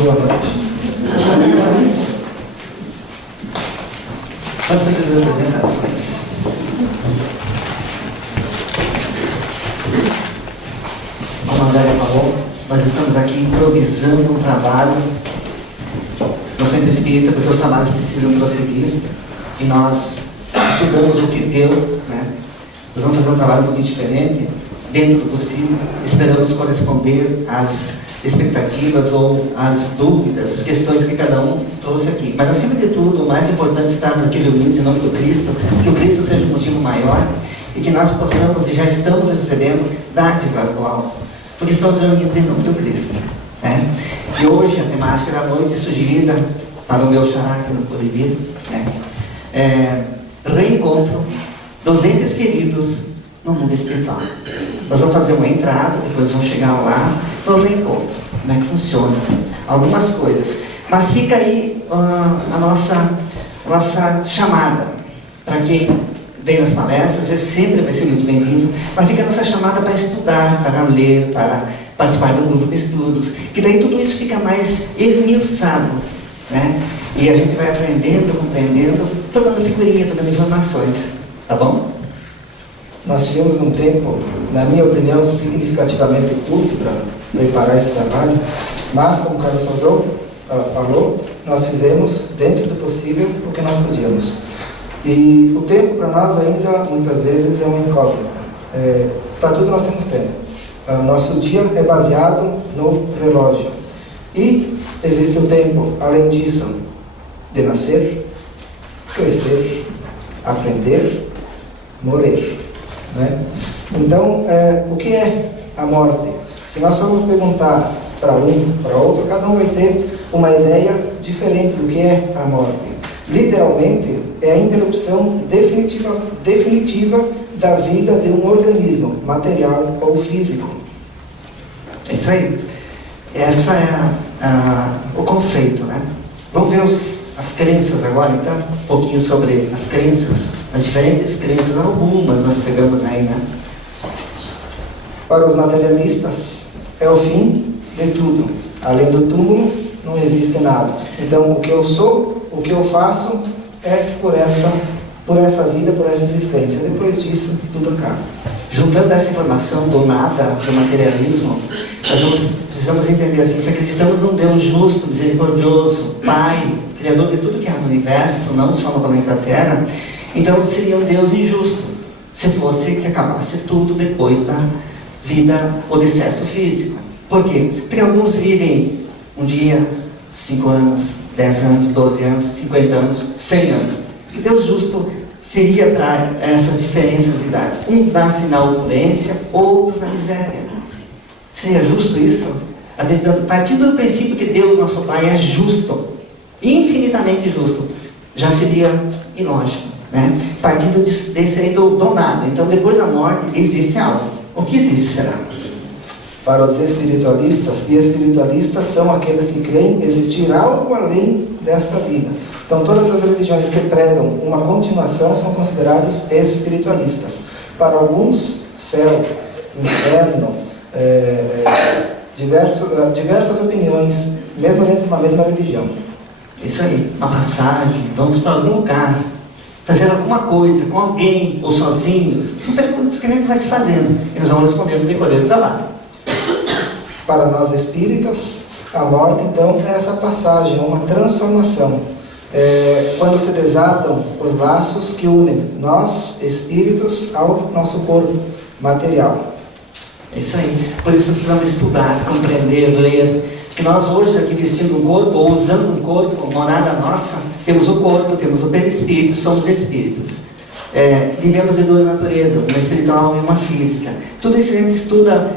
Boa noite. Pode fazer as apresentações. Como a Andréia falou, nós estamos aqui improvisando um trabalho no Centro Espírita, porque os trabalhos precisam prosseguir, e nós estudamos o que deu, né? Nós vamos fazer um trabalho um pouquinho diferente, dentro do possível, esperamos corresponder às expectativas ou às dúvidas, questões que cada um trouxe aqui. Mas, acima de tudo, o mais importante é estarmos aqui reunidos em nome do Cristo, que o Cristo seja o motivo maior e que nós possamos, e já estamos recebendo, dádivas do alto, porque estamos reunidos em nome do Cristo, né? E hoje a temática da noite sugerida para o meu xará, que não pôde vir, né? Reencontro dos entes queridos no mundo espiritual. Nós vamos fazer uma entrada, depois vamos chegar lá para o reencontro. Como é que funciona? Algumas coisas. Mas fica aí a nossa chamada. Para quem vem nas palestras, esse sempre vai ser muito bem-vindo, mas fica a nossa chamada para estudar, para ler, para participar de um grupo de estudos, que daí tudo isso fica mais esmiuçado, né? E a gente vai aprendendo, compreendendo, trocando figurinha, trocando informações. Tá bom? Nós tivemos um tempo, na minha opinião, significativamente curto para preparar esse trabalho, mas, como o Carlos Salzão falou, nós fizemos, dentro do possível, o que nós podíamos. E o tempo para nós ainda, muitas vezes, é uma incógnita. Para tudo nós temos tempo. Nosso dia é baseado no relógio. E existe o tempo, além disso, de nascer, crescer, aprender, morrer. Né? Então, o que é a morte? Se nós formos perguntar para um, para outro, cada um vai ter uma ideia diferente do que é a morte. Literalmente, é a interrupção definitiva da vida de um organismo, material ou físico. É isso aí. Essa é o conceito, né? Vamos ver as crenças agora, então, um pouquinho sobre as crenças, as diferentes crenças, algumas nós pegamos aí, né? Para os materialistas, é o fim de tudo. Além do túmulo, não existe nada. Então, o que eu sou, o que eu faço, é por essa vida, por essa existência. Depois disso, tudo acaba. Juntando essa informação do nada, do materialismo, nós precisamos entender assim, se acreditamos num Deus justo, misericordioso, Pai, Criador de tudo que há no universo, não só no planeta Terra, então seria um Deus injusto, se fosse que acabasse tudo depois da vida ou decesso físico. Por quê? Porque alguns vivem um dia, 5 anos, 10 anos, 12 anos, 50 anos, 100 anos. Que Deus justo seria para essas diferenças de idade. Uns nascem na opulência, outros na miséria. Seria justo isso? Partindo do princípio que Deus, nosso Pai, é justo, infinitamente justo, já seria ilógico, né? Partindo desse aí do nada. Então, depois da morte, existe algo. O que existe, será? Para os espiritualistas, e espiritualistas são aqueles que creem existir algo além desta vida. Então, todas as religiões que pregam uma continuação são considerados espiritualistas. Para alguns, céu, inferno, diversas opiniões, mesmo dentro de uma mesma religião. Isso aí, uma passagem, vamos para algum lugar, fazer alguma coisa com alguém ou sozinhos. São perguntas que a gente vai se fazendo e nós vamos respondendo no decorrer do trabalho. Para nós espíritas, a morte, então, é essa passagem, é uma transformação. Quando se desatam os laços que unem nós, espíritos, ao nosso corpo material. É isso aí. Por isso nós precisamos estudar, compreender, ler. Que nós hoje aqui vestindo um corpo, ou usando um corpo, morada nossa, temos o corpo, temos o perispírito, somos espíritos. Vivemos de duas naturezas, uma espiritual e uma física. Tudo isso a gente estuda,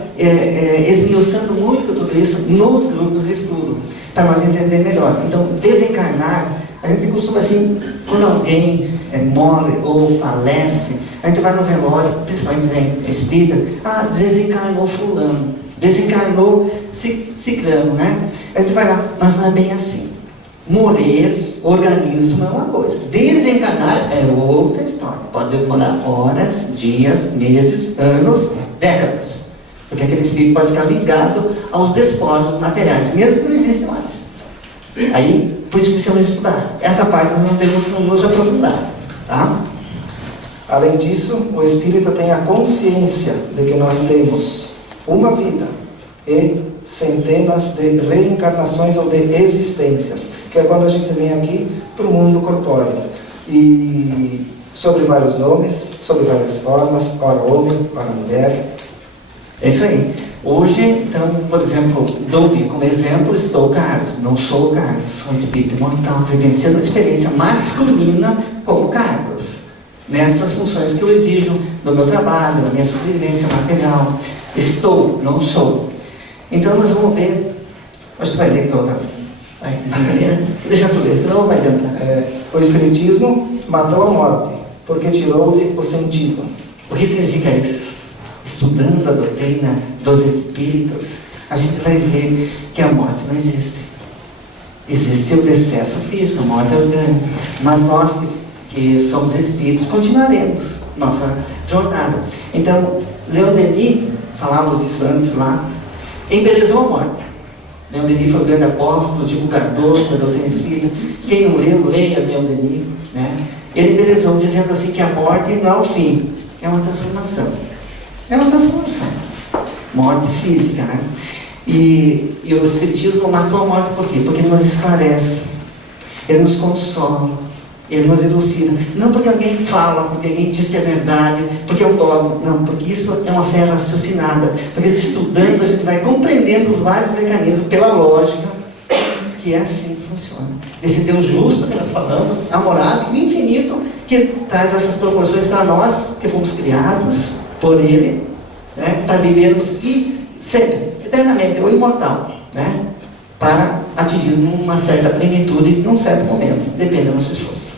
esmiuçando muito tudo isso nos grupos de estudo, para nós entender melhor. Então, desencarnar, a gente costuma assim, quando alguém morre ou falece, a gente vai no velório, principalmente em espírita, desencarnou fulano, desencarnou ciclano, né? A gente vai lá, mas não é bem assim. Morrer, organismo é uma coisa, desencarnar é outra história. Pode demorar horas, dias, meses, anos, décadas. Porque aquele espírito pode ficar ligado aos despojos materiais, mesmo que não existam mais. Aí, por isso que precisamos estudar. Essa parte nós não temos que nos aprofundar. Tá? Além disso, o espírito tem a consciência de que nós temos uma vida e centenas de reencarnações ou de existências, que é quando a gente vem aqui para o mundo corpóreo. E sobre vários nomes, sobre várias formas, ora homem, ora mulher. É isso aí. Hoje, então, por exemplo, dou-me como exemplo, estou Carlos, não sou o Carlos, sou um espírito imortal, vivenciando a experiência masculina como Carlos, nessas funções que eu exijo do meu trabalho, da minha sobrevivência material. Estou, não sou. Então, nós vamos ver, acho que tu vai ler que outra partezinha, deixa tu ler, senão não vai adiantar. O Espiritismo matou a morte, porque tirou-lhe o sentido. O que significa isso? Estudando a doutrina dos Espíritos, a gente vai ver que a morte não existe. Existe o decesso físico, a morte é orgânica. Mas nós que somos Espíritos, continuaremos nossa jornada. Então, Leon Denis, falávamos disso antes lá, embelezou a morte. Leon Denis foi o grande apóstolo, divulgador da doutrina espírita. Quem não leu, leia Leon Denis. Né? Ele embelezou dizendo assim que a morte não é o fim, é uma transformação. É uma transformação. Morte física, né? E o Espiritismo matou a morte por quê? Porque ele nos esclarece, ele nos consola, ele nos elucida. Não porque alguém fala, porque alguém diz que é verdade, porque é um dogma. Não, porque isso é uma fé raciocinada. Porque estudando a gente vai compreendendo os vários mecanismos pela lógica, que é assim que funciona. Esse Deus justo que nós falamos, amorável e infinito, que traz essas proporções para nós, que fomos criados por Ele, né, para vivermos e sempre, eternamente, o imortal, né, para atingir uma certa plenitude num certo momento, depende do nosso esforço.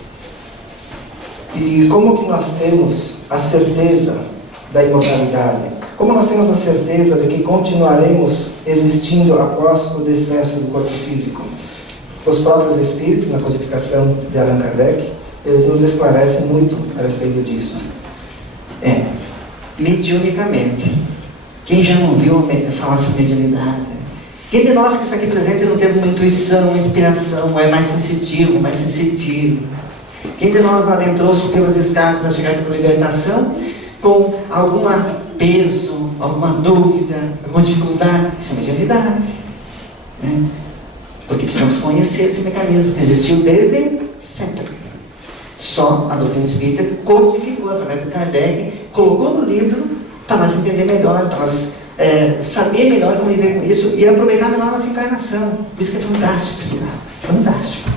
E como que nós temos a certeza da imortalidade? Como nós temos a certeza de que continuaremos existindo após o decesso do corpo físico? Os próprios Espíritos, na codificação de Allan Kardec, eles nos esclarecem muito a respeito disso. Mediunicamente. Quem já não viu falar sobre mediunidade? Quem de nós que está aqui presente não teve uma intuição, uma inspiração, é mais sensitivo, mais sensitivo? Quem de nós não adentrou, subiu as escadas na chegada da libertação com algum peso, alguma dúvida, alguma dificuldade? Isso é mediunidade. Né? Porque precisamos conhecer esse mecanismo que existiu desde sempre. Só a doutrina espírita codificou através de Kardec, colocou no livro para nós entender melhor, para nós saber melhor conviver com isso e aproveitar melhor a nossa encarnação. Por isso que é fantástico estudar. Fantástico.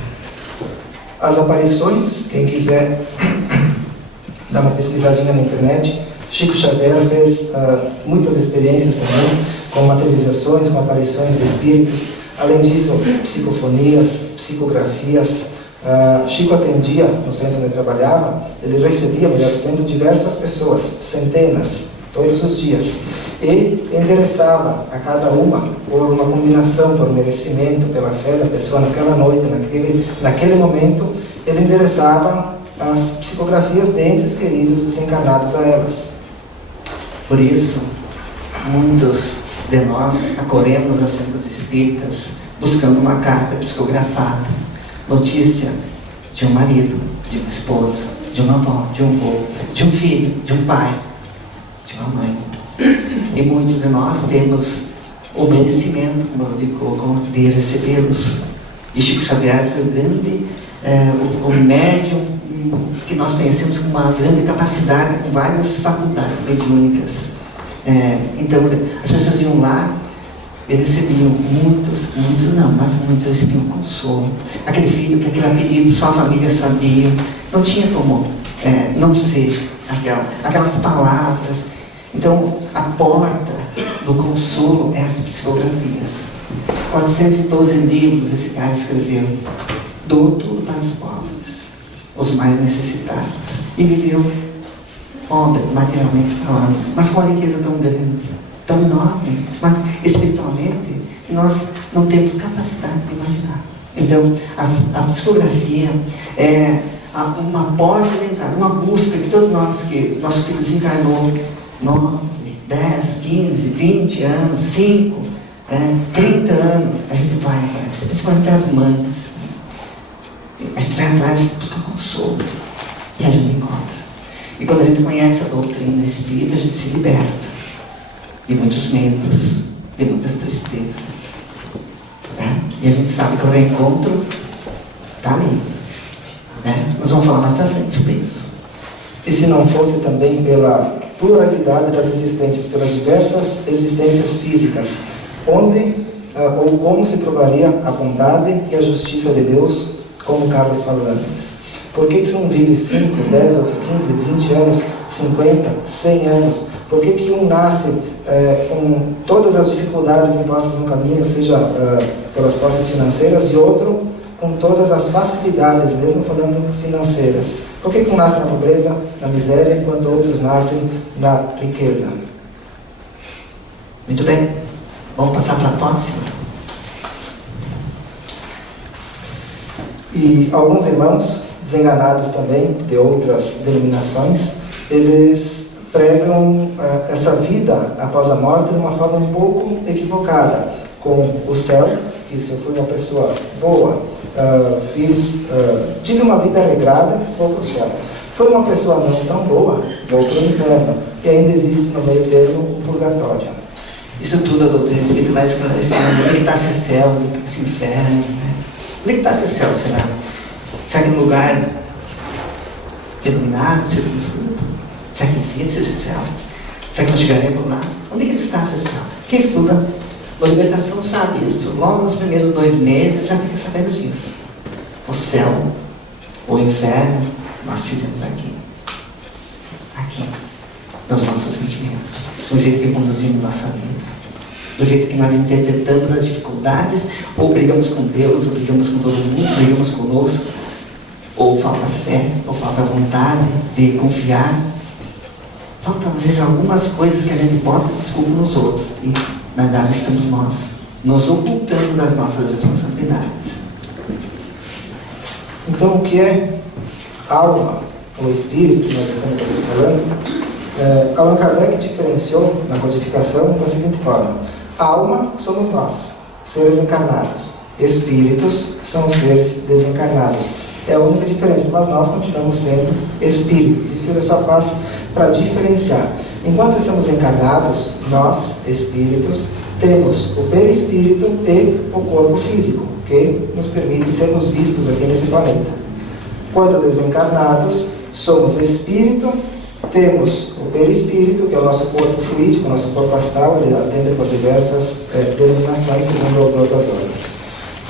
As aparições, quem quiser dar uma pesquisadinha na internet, Chico Xavier fez muitas experiências também, com materializações, com aparições de espíritos. Além disso, psicofonias, psicografias. Chico atendia no centro onde ele trabalhava, ele recebia, melhor dizendo, diversas pessoas, centenas, todos os dias. E endereçava a cada uma por uma combinação, por merecimento, pela fé da pessoa naquela noite, naquele momento, ele endereçava as psicografias de entes queridos desencarnados a elas. Por isso, muitos de nós acorremos aos centros espíritas buscando uma carta psicografada, notícia de um marido, de uma esposa, de uma avó, de um avô, de um filho, de um pai, de uma mãe. E muitos de nós temos o merecimento, como eu digo, de recebê-los. E Chico Xavier foi o grande, o médium que nós conhecemos com uma grande capacidade, com várias faculdades mediúnicas. Então, as pessoas iam lá, eles recebiam muitos não, mas muitos recebiam consolo. Aquele filho, que aquele apelido só a família sabia, não tinha como não ser aquelas palavras. Então, a porta do consolo é as psicografias. 412 livros esse cara escreveu. Doou tudo para os pobres, os mais necessitados. E viveu pobre, materialmente falando, mas com uma riqueza tão grande, tão enorme, mas espiritualmente, que nós não temos capacidade de imaginar. Então, a psicografia é uma porta de entrada, uma busca que todos nós, que nosso filho desencarnou 9, 10, 15, 20 anos, 5, 30 anos, a gente vai atrás, principalmente as mães. A gente vai atrás, buscar consolo. E a gente encontra. E quando a gente conhece a doutrina espírita, a gente se liberta de muitos medos, de muitas tristezas. E a gente sabe que o reencontro está ali. Nós vamos falar mais para frente sobre isso. E se não fosse também pela pluralidade das existências, pelas diversas existências físicas, onde ou como se provaria a bondade e a justiça de Deus, como Carlos falou antes? Por que um vive 5, 10, outro 15, 20 anos, 50, 100 anos? Por que um nasce com todas as dificuldades impostas no caminho, seja pelas forças financeiras, e outro com todas as facilidades, mesmo falando financeiras? Por que um nasce na pobreza, na miséria, enquanto outros nascem na riqueza? Muito bem. Vamos passar para a próxima. E alguns irmãos, desenganados também de outras denominações, eles pregam essa vida após a morte de uma forma um pouco equivocada, com o céu, que se eu fui uma pessoa boa, tive uma vida regrada, vou para o céu. Foi uma pessoa não tão boa, vou para o inferno. E ainda existe no meio termo o purgatório. Isso tudo a doutrina espírita vai esclarecendo. Onde está esse céu, onde está esse inferno? Onde está esse céu, será? Será que no lugar denominado, círculo do estudo? Será que existe esse céu? Será que nós chegaremos lá? Onde que está esse céu? Quem estuda a libertação sabe isso. Logo nos primeiros 2 meses já fica sabendo disso. O céu, o inferno, nós fizemos aqui. Aqui. Nos nossos sentimentos. Do jeito que conduzimos nossa vida. Do jeito que nós interpretamos as dificuldades, ou brigamos com Deus, ou brigamos com todo mundo, brigamos conosco, ou falta fé, ou falta vontade de confiar. Faltam, às vezes, algumas coisas que a gente bota desculpa nos outros. E, na verdade, estamos nós nos ocultando das nossas responsabilidades. Então, o que é alma, ou espírito, que nós estamos aqui falando, Allan Kardec diferenciou na codificação da seguinte forma: alma somos nós, seres encarnados. Espíritos são os seres desencarnados. É a única diferença, mas nós continuamos sendo espíritos. Isso ele só faz para diferenciar. Enquanto estamos encarnados, nós, espíritos, temos o perispírito e o corpo físico, que nos permite sermos vistos aqui nesse planeta. Quando desencarnados, somos espírito, temos o perispírito, que é o nosso corpo fluídico, o nosso corpo astral, ele atende por diversas denominações, segundo o autor das obras.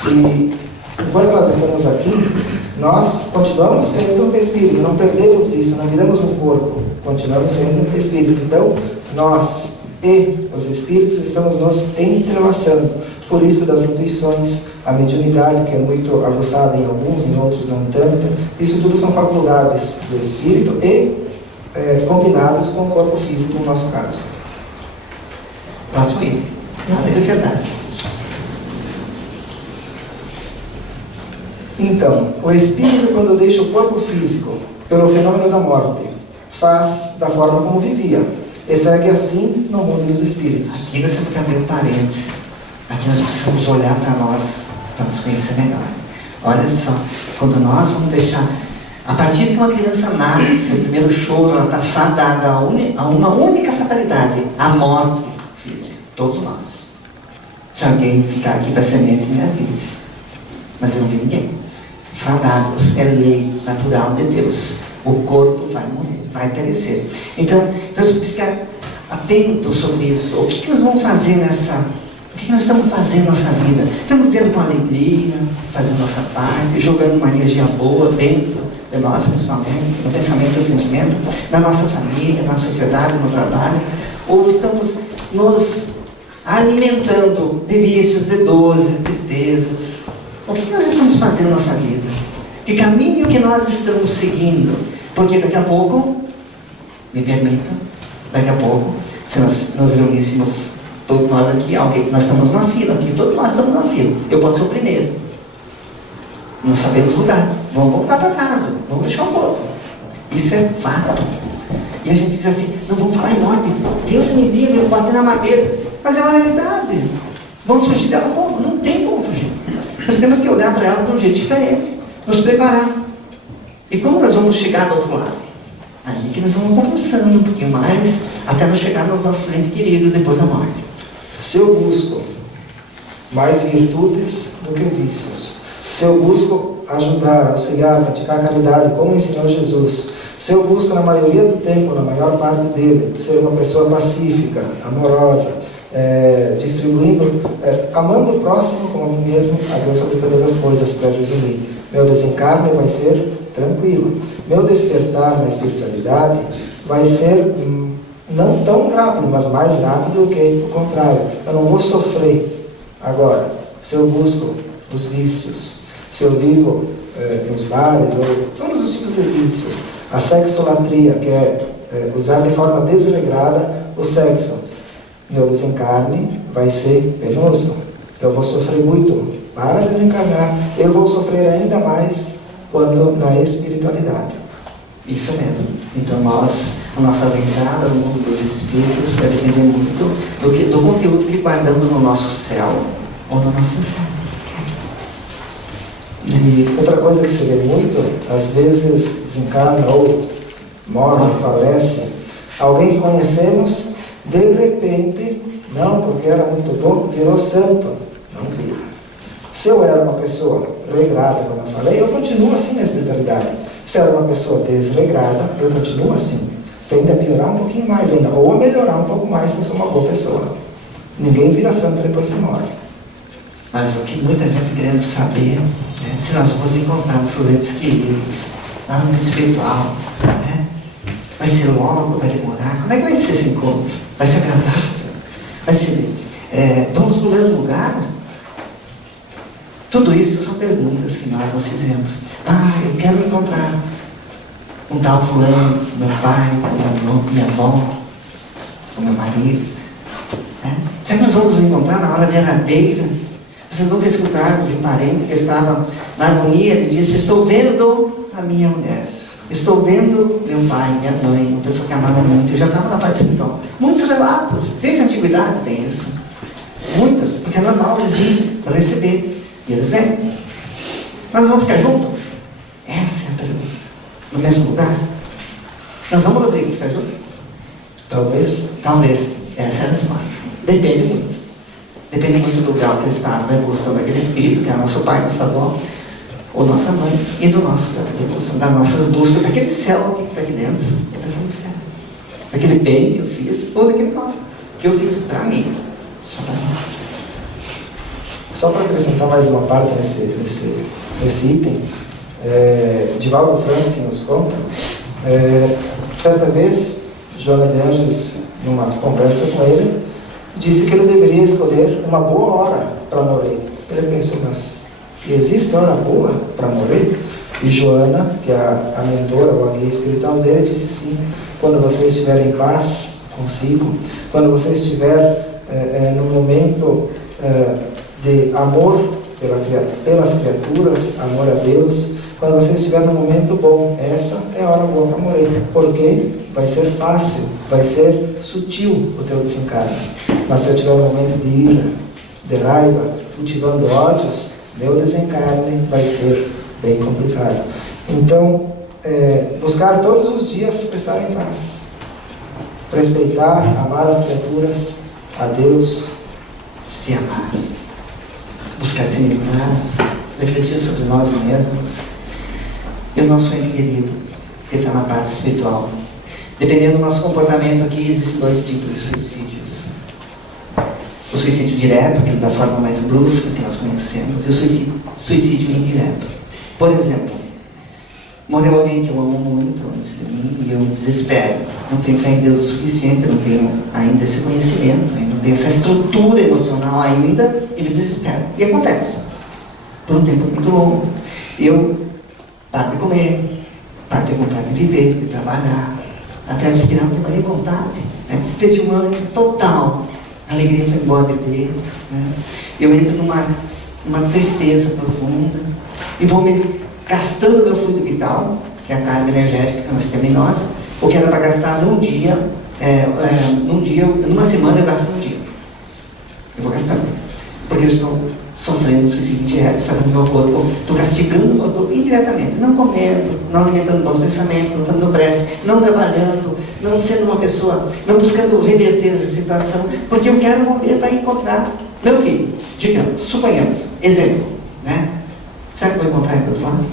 E enquanto nós estamos aqui, nós continuamos sendo espírito, não perdemos isso, não viramos um corpo, continuamos sendo espírito. Então, nós e os espíritos estamos nos entrelaçando. Por isso, das intuições, a mediunidade, que é muito aguçada em alguns, em outros não tanto, isso tudo são faculdades do espírito e combinados com o corpo físico, no nosso caso. Próximo item. Nada de ansiedade. Então, o espírito, quando deixa o corpo físico pelo fenômeno da morte, faz da forma como vivia, e segue assim no mundo dos espíritos. Aqui nós temos que abrir um parênteses. Aqui nós precisamos olhar para nós, para nos conhecer melhor. Olha só, quando nós vamos deixar, a partir que uma criança nasce, o primeiro choro, ela está fadada a uma única fatalidade, a morte física. Todos nós. Se alguém ficar aqui para semente, me avise. Mas eu não vi ninguém. Fadados, é lei natural de Deus. O corpo vai morrer, vai perecer. Então temos que ficar atentos sobre isso. O que nós vamos fazer o que nós estamos fazendo na nossa vida? Estamos vivendo com alegria, fazendo nossa parte, jogando uma energia boa dentro de nós, principalmente, no pensamento e no sentimento, na nossa família, na sociedade, no trabalho, ou estamos nos alimentando de vícios, de dores, de tristezas? O que nós estamos fazendo na nossa vida? Que caminho que nós estamos seguindo? Porque daqui a pouco, me permita, daqui a pouco, se nós nos reuníssemos todos nós aqui, nós estamos numa fila aqui, todos nós estamos numa fila. Eu posso ser o primeiro. Não sabemos o lugar. Vamos voltar para casa, vamos deixar o corpo. Isso é fato. E a gente diz assim, não vamos falar em morte. Deus me livre, eu vou bater na madeira. Mas é uma realidade. Vamos fugir dela como? Não tem como fugir. Nós temos que olhar para ela de um jeito diferente, nos preparar. E como nós vamos chegar do outro lado? Aí que nós vamos conversando um pouquinho mais, até nós chegar nos nossos entes queridos depois da morte. Se eu busco mais virtudes do que vícios, se eu busco ajudar, auxiliar, praticar caridade, como ensinou Jesus, se eu busco na maioria do tempo, na maior parte dele, ser uma pessoa pacífica, amorosa, distribuindo, amando o próximo como a mim mesmo, a Deus sobre todas as coisas, para resumir, meu desencarne vai ser tranquilo. Meu despertar na espiritualidade vai ser não tão rápido, mas mais rápido do que o contrário. Eu não vou sofrer agora. Se eu busco os vícios, se eu vivo nos bares, ou todos os tipos de vícios, a sexolatria, que é usar de forma desregrada o sexo, meu desencarne vai ser penoso. Eu vou sofrer muito. Para desencarnar, eu vou sofrer ainda mais quando na espiritualidade. Isso mesmo. Então a nossa entrada no mundo dos espíritos vai depender muito do conteúdo que guardamos no nosso céu ou no nosso inferno. E outra coisa que se vê muito, às vezes desencarna ou morre, falece, alguém que conhecemos, de repente, não porque era muito bom, virou santo. Não vira. Se eu era uma pessoa regrada, como eu falei, eu continuo assim na espiritualidade. Se eu era uma pessoa desregrada, eu continuo assim. Tende a piorar um pouquinho mais ainda, ou a melhorar um pouco mais se eu sou uma boa pessoa. Ninguém vira santo depois que morre. Mas o que muita gente querendo saber é se nós vamos encontrar nossos entes queridos lá no mundo espiritual, né? Vai ser logo, vai demorar? Como é que vai ser esse encontro? Vai ser agradável? Vai ser... vamos no mesmo lugar? Tudo isso são perguntas que nós nos fizemos. Eu quero me encontrar com tal fulano, meu pai, minha avó, com meu marido. Será que nós vamos nos encontrar na hora derradeira? Vocês nunca escutaram de um parente que estava na harmonia e disse: estou vendo a minha mulher, estou vendo meu pai, minha mãe, uma pessoa que amava muito, eu já estava na parte espiritual. Muitos relatos, desde a antiguidade tem isso. Muitos, porque é normal eles virem para receber. E eles vêm. Nós vamos ficar juntos? Essa é a pergunta. No mesmo lugar? Nós vamos, Rodrigo, ficar juntos? Talvez. Talvez. Essa é a resposta. Depende muito. Depende muito do grau que está da evolução daquele espírito, que é nosso pai, nossa avó, ou nossa mãe, e do nosso grau da evolução, das nossas buscas, daquele céu que está aqui dentro, daquele bem que eu fiz, ou daquele mal que eu fiz para mim. Só para mim. Só para acrescentar mais uma parte nesse item, Divaldo Franco que nos conta, certa vez, Joana de Ângeles, numa conversa com ele, disse que ele deveria escolher uma boa hora para morrer. Ele pensou, mas existe hora boa para morrer? E Joana, que é a mentora ou a guia espiritual dele, disse sim, quando você estiver em paz consigo, quando você estiver num momento de amor pelas criaturas, amor a Deus, quando você estiver num momento bom, essa é a hora boa para morrer, porque vai ser fácil, vai ser sutil o teu desencarne. Mas se eu tiver um momento de ira, de raiva, cultivando ódios, meu desencarne vai ser bem complicado. Então, buscar todos os dias estar em paz, respeitar, amar as criaturas, a Deus, se amar, buscar se lembrar, refletir sobre nós mesmos e o nosso ente querido, que está na parte espiritual. Dependendo do nosso comportamento aqui, existem dois tipos de suicídios. O suicídio direto, aquele da forma mais brusca que nós conhecemos, e o suicídio indireto. Por exemplo, morreu alguém que eu amo muito antes de mim e eu me desespero. Não tenho fé em Deus o suficiente, eu não tenho ainda esse conhecimento, eu não tenho essa estrutura emocional ainda, e me desespero. E acontece. Por um tempo muito longo. Eu paro de comer, paro de ter vontade de viver, de trabalhar, até respirar, não tenho nem vontade. Perdi um ânimo total. A alegria foi embora de Deus. Eu entro numa tristeza profunda e vou me gastando meu fluido vital, que é a carga energética que nós temos em nós, o que era para gastar num dia, numa semana eu gasto num dia. Eu vou gastando. Porque eu estou sofrendo suicídio direto, fazendo meu corpo, estou castigando meu corpo indiretamente, não comendo, não alimentando bons pensamentos, não fazendo prece, não trabalhando, não sendo uma pessoa, não buscando reverter essa situação, porque eu quero morrer para encontrar meu filho. Digamos, suponhamos, exemplo, né? Será que eu vou encontrar ele do outro lado?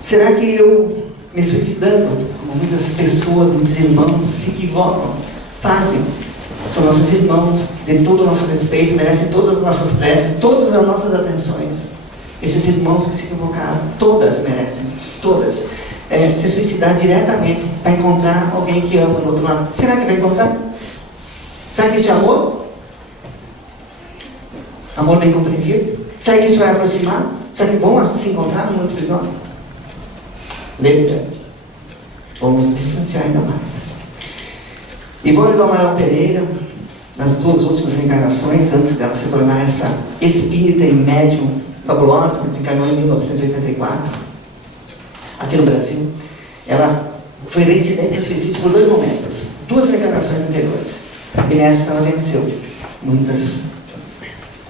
Será que eu, me suicidando, como muitas pessoas, muitos irmãos se equivocam, fazem? São nossos irmãos, de todo o nosso respeito, merecem todas as nossas preces, todas as nossas atenções. Esses irmãos que se equivocaram, todas merecem, todas. Se suicidar diretamente para encontrar alguém que ama no outro lado. Será que vai encontrar? Será que isso é amor? Amor bem compreendido? Será que isso vai aproximar? Será que vão se encontrar no mundo espiritual? Lembra? Vamos distanciar ainda mais. Ivone do Amaral Pereira, nas 2 últimas reencarnações, antes dela se tornar essa espírita e médium fabulosa, que desencarnou em 1984, aqui no Brasil, ela foi reincidente ao suicídio por 2 momentos, 2 reencarnações anteriores. E nesta ela venceu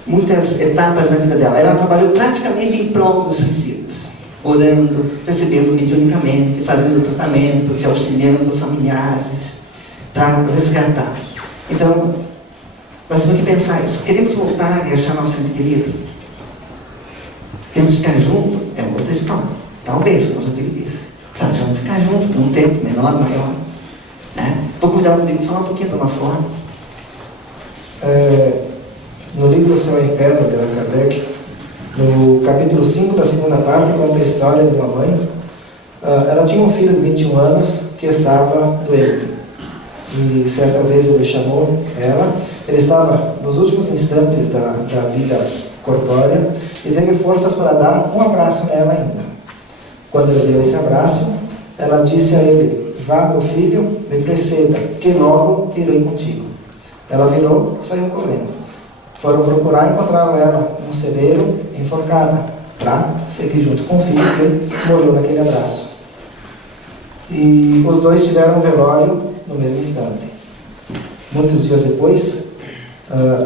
muitas etapas da vida dela. Ela trabalhou praticamente em prol dos suicidas, orando, recebendo mediunicamente, fazendo tratamento, se auxiliando familiares, para resgatar. Então, nós temos que pensar isso. Queremos voltar e achar nosso ente querido? Queremos ficar junto? É outra história. Talvez, como eu digo isso. Claro, já vamos ficar junto por um tempo menor, maior. Né? Vou convidar o Rodrigo a falar um pouquinho do nosso lado. No livro Céu em Pedra, de Allan Kardec, no capítulo 5 da segunda parte, conta a história de uma mãe. Ela tinha um filho de 21 anos que estava doente. E certa vez ele chamou ela. Ele estava nos últimos instantes da vida corpórea e teve forças para dar um abraço nela ainda. Quando ele deu esse abraço, ela disse a ele: vá, meu filho, me preceda, que logo irei contigo. Ela virou e saiu correndo. Foram procurar e encontraram ela num celeiro, enforcada, para seguir junto com o filho que morreu naquele abraço. E os dois tiveram um velório no mesmo instante. Muitos dias depois,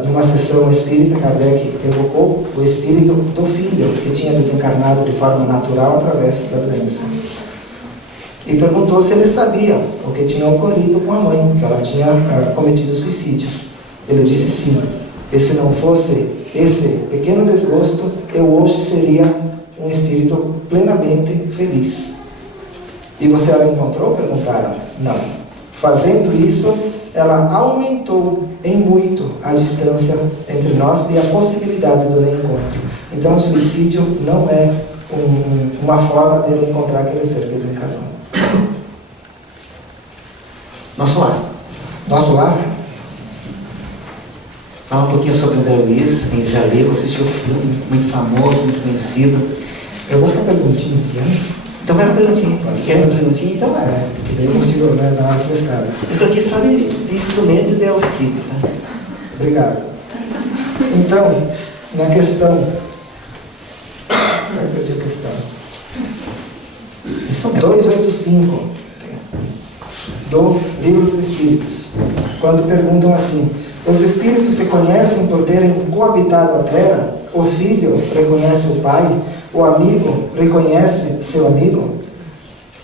numa sessão espírita, Kardec evocou o espírito do filho que tinha desencarnado de forma natural através da doença. E perguntou se ele sabia o que tinha ocorrido com a mãe, que ela tinha cometido suicídio. Ele disse sim. E se não fosse esse pequeno desgosto, eu hoje seria um espírito plenamente feliz. E você a encontrou? Perguntaram. Não. Fazendo isso, ela aumentou em muito a distância entre nós e a possibilidade do reencontro. Então, o suicídio não é uma forma de reencontrar aquele ser que desencarnou. Nosso lar. Nosso lar? Fala um pouquinho sobre André Luiz. Quem já leu, assistiu o filme, muito famoso, muito conhecido. Eu vou para a perguntinha aqui antes. Então vai uma perguntinha. Quer uma perguntinha? Então vai. Que daí eu consigo dar uma refrescada. Eu estou aqui só de instrumento de auxílio. Tá? Obrigado. Então, na questão... Eu perdi a questão. Isso mesmo. 285 do Livro dos Espíritos. Quando perguntam assim: os espíritos se conhecem por terem coabitado a terra? O filho reconhece o pai? O amigo reconhece seu amigo?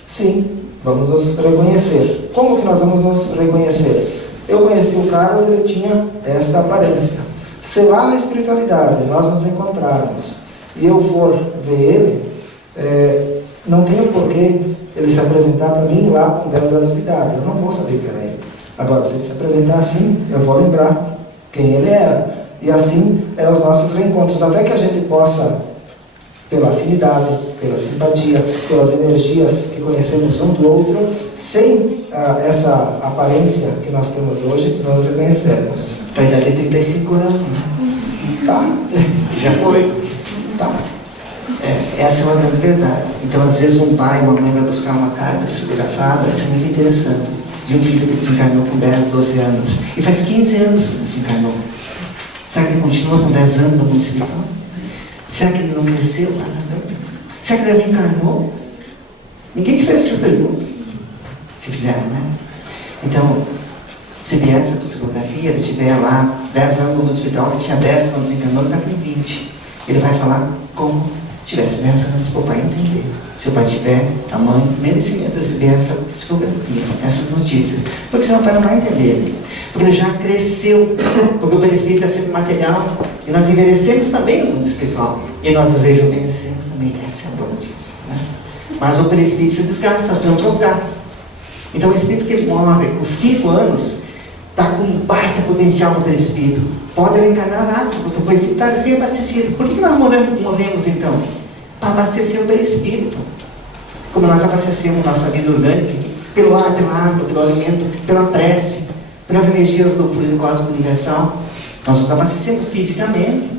Sim, vamos nos reconhecer. Como que nós vamos nos reconhecer? Eu conheci o Carlos, ele tinha esta aparência. Se lá na espiritualidade nós nos encontrarmos e eu for ver ele, não tenho porquê ele se apresentar para mim lá com 10 anos de idade. Eu não vou saber quem era ele. Agora, se ele se apresentar assim, eu vou lembrar quem ele era. E assim é os nossos reencontros. Até que a gente possa, pela afinidade, pela simpatia, pelas energias que conhecemos um do outro, sem essa aparência que nós temos hoje, nós reconhecemos. A idade é 35 anos. Tá. Já foi. Tá. Essa é uma grande verdade. Então, às vezes, um pai, uma mãe vai buscar uma carta psicografada, isso é muito interessante, de um filho que desencarnou com 10, 12 anos. E faz 15 anos que desencarnou. Será que ele continua com 10 anos no mundo espiritual? Será que ele não cresceu? Será que ele reencarnou? Ninguém te fez essa pergunta. Se fizeram, né? Então, se vier essa psicografia, ele estiver lá 10 anos no mundo espiritual, ele tinha 10 quando se encarnou, ele está com 20. Ele vai falar como se tivesse 10 anos para o pai entender. Se o pai tiver, a mãe, merecimento de receber essa psicografia, essas notícias. Porque senão o pai não vai entender. Porque ele já cresceu, porque o perispírito é sempre material, e nós envelhecemos também no mundo espiritual, e nós rejuvenescemos também. Essa é a boa notícia, né? Mas o perispírito se desgasta, nós podemos trocar. Então o espírito que morre com 5 anos, está com um baita potencial no perispírito. Pode reencarnar rápido, porque o perispírito está sempre abastecido. Por que nós morremos então? Para abastecer o perispírito. Como nós abastecemos nossa vida orgânica, pelo ar, pela água, pelo alimento, pela prece, pelas energias do fluido cósmico universal. Nós nos abastecemos fisicamente.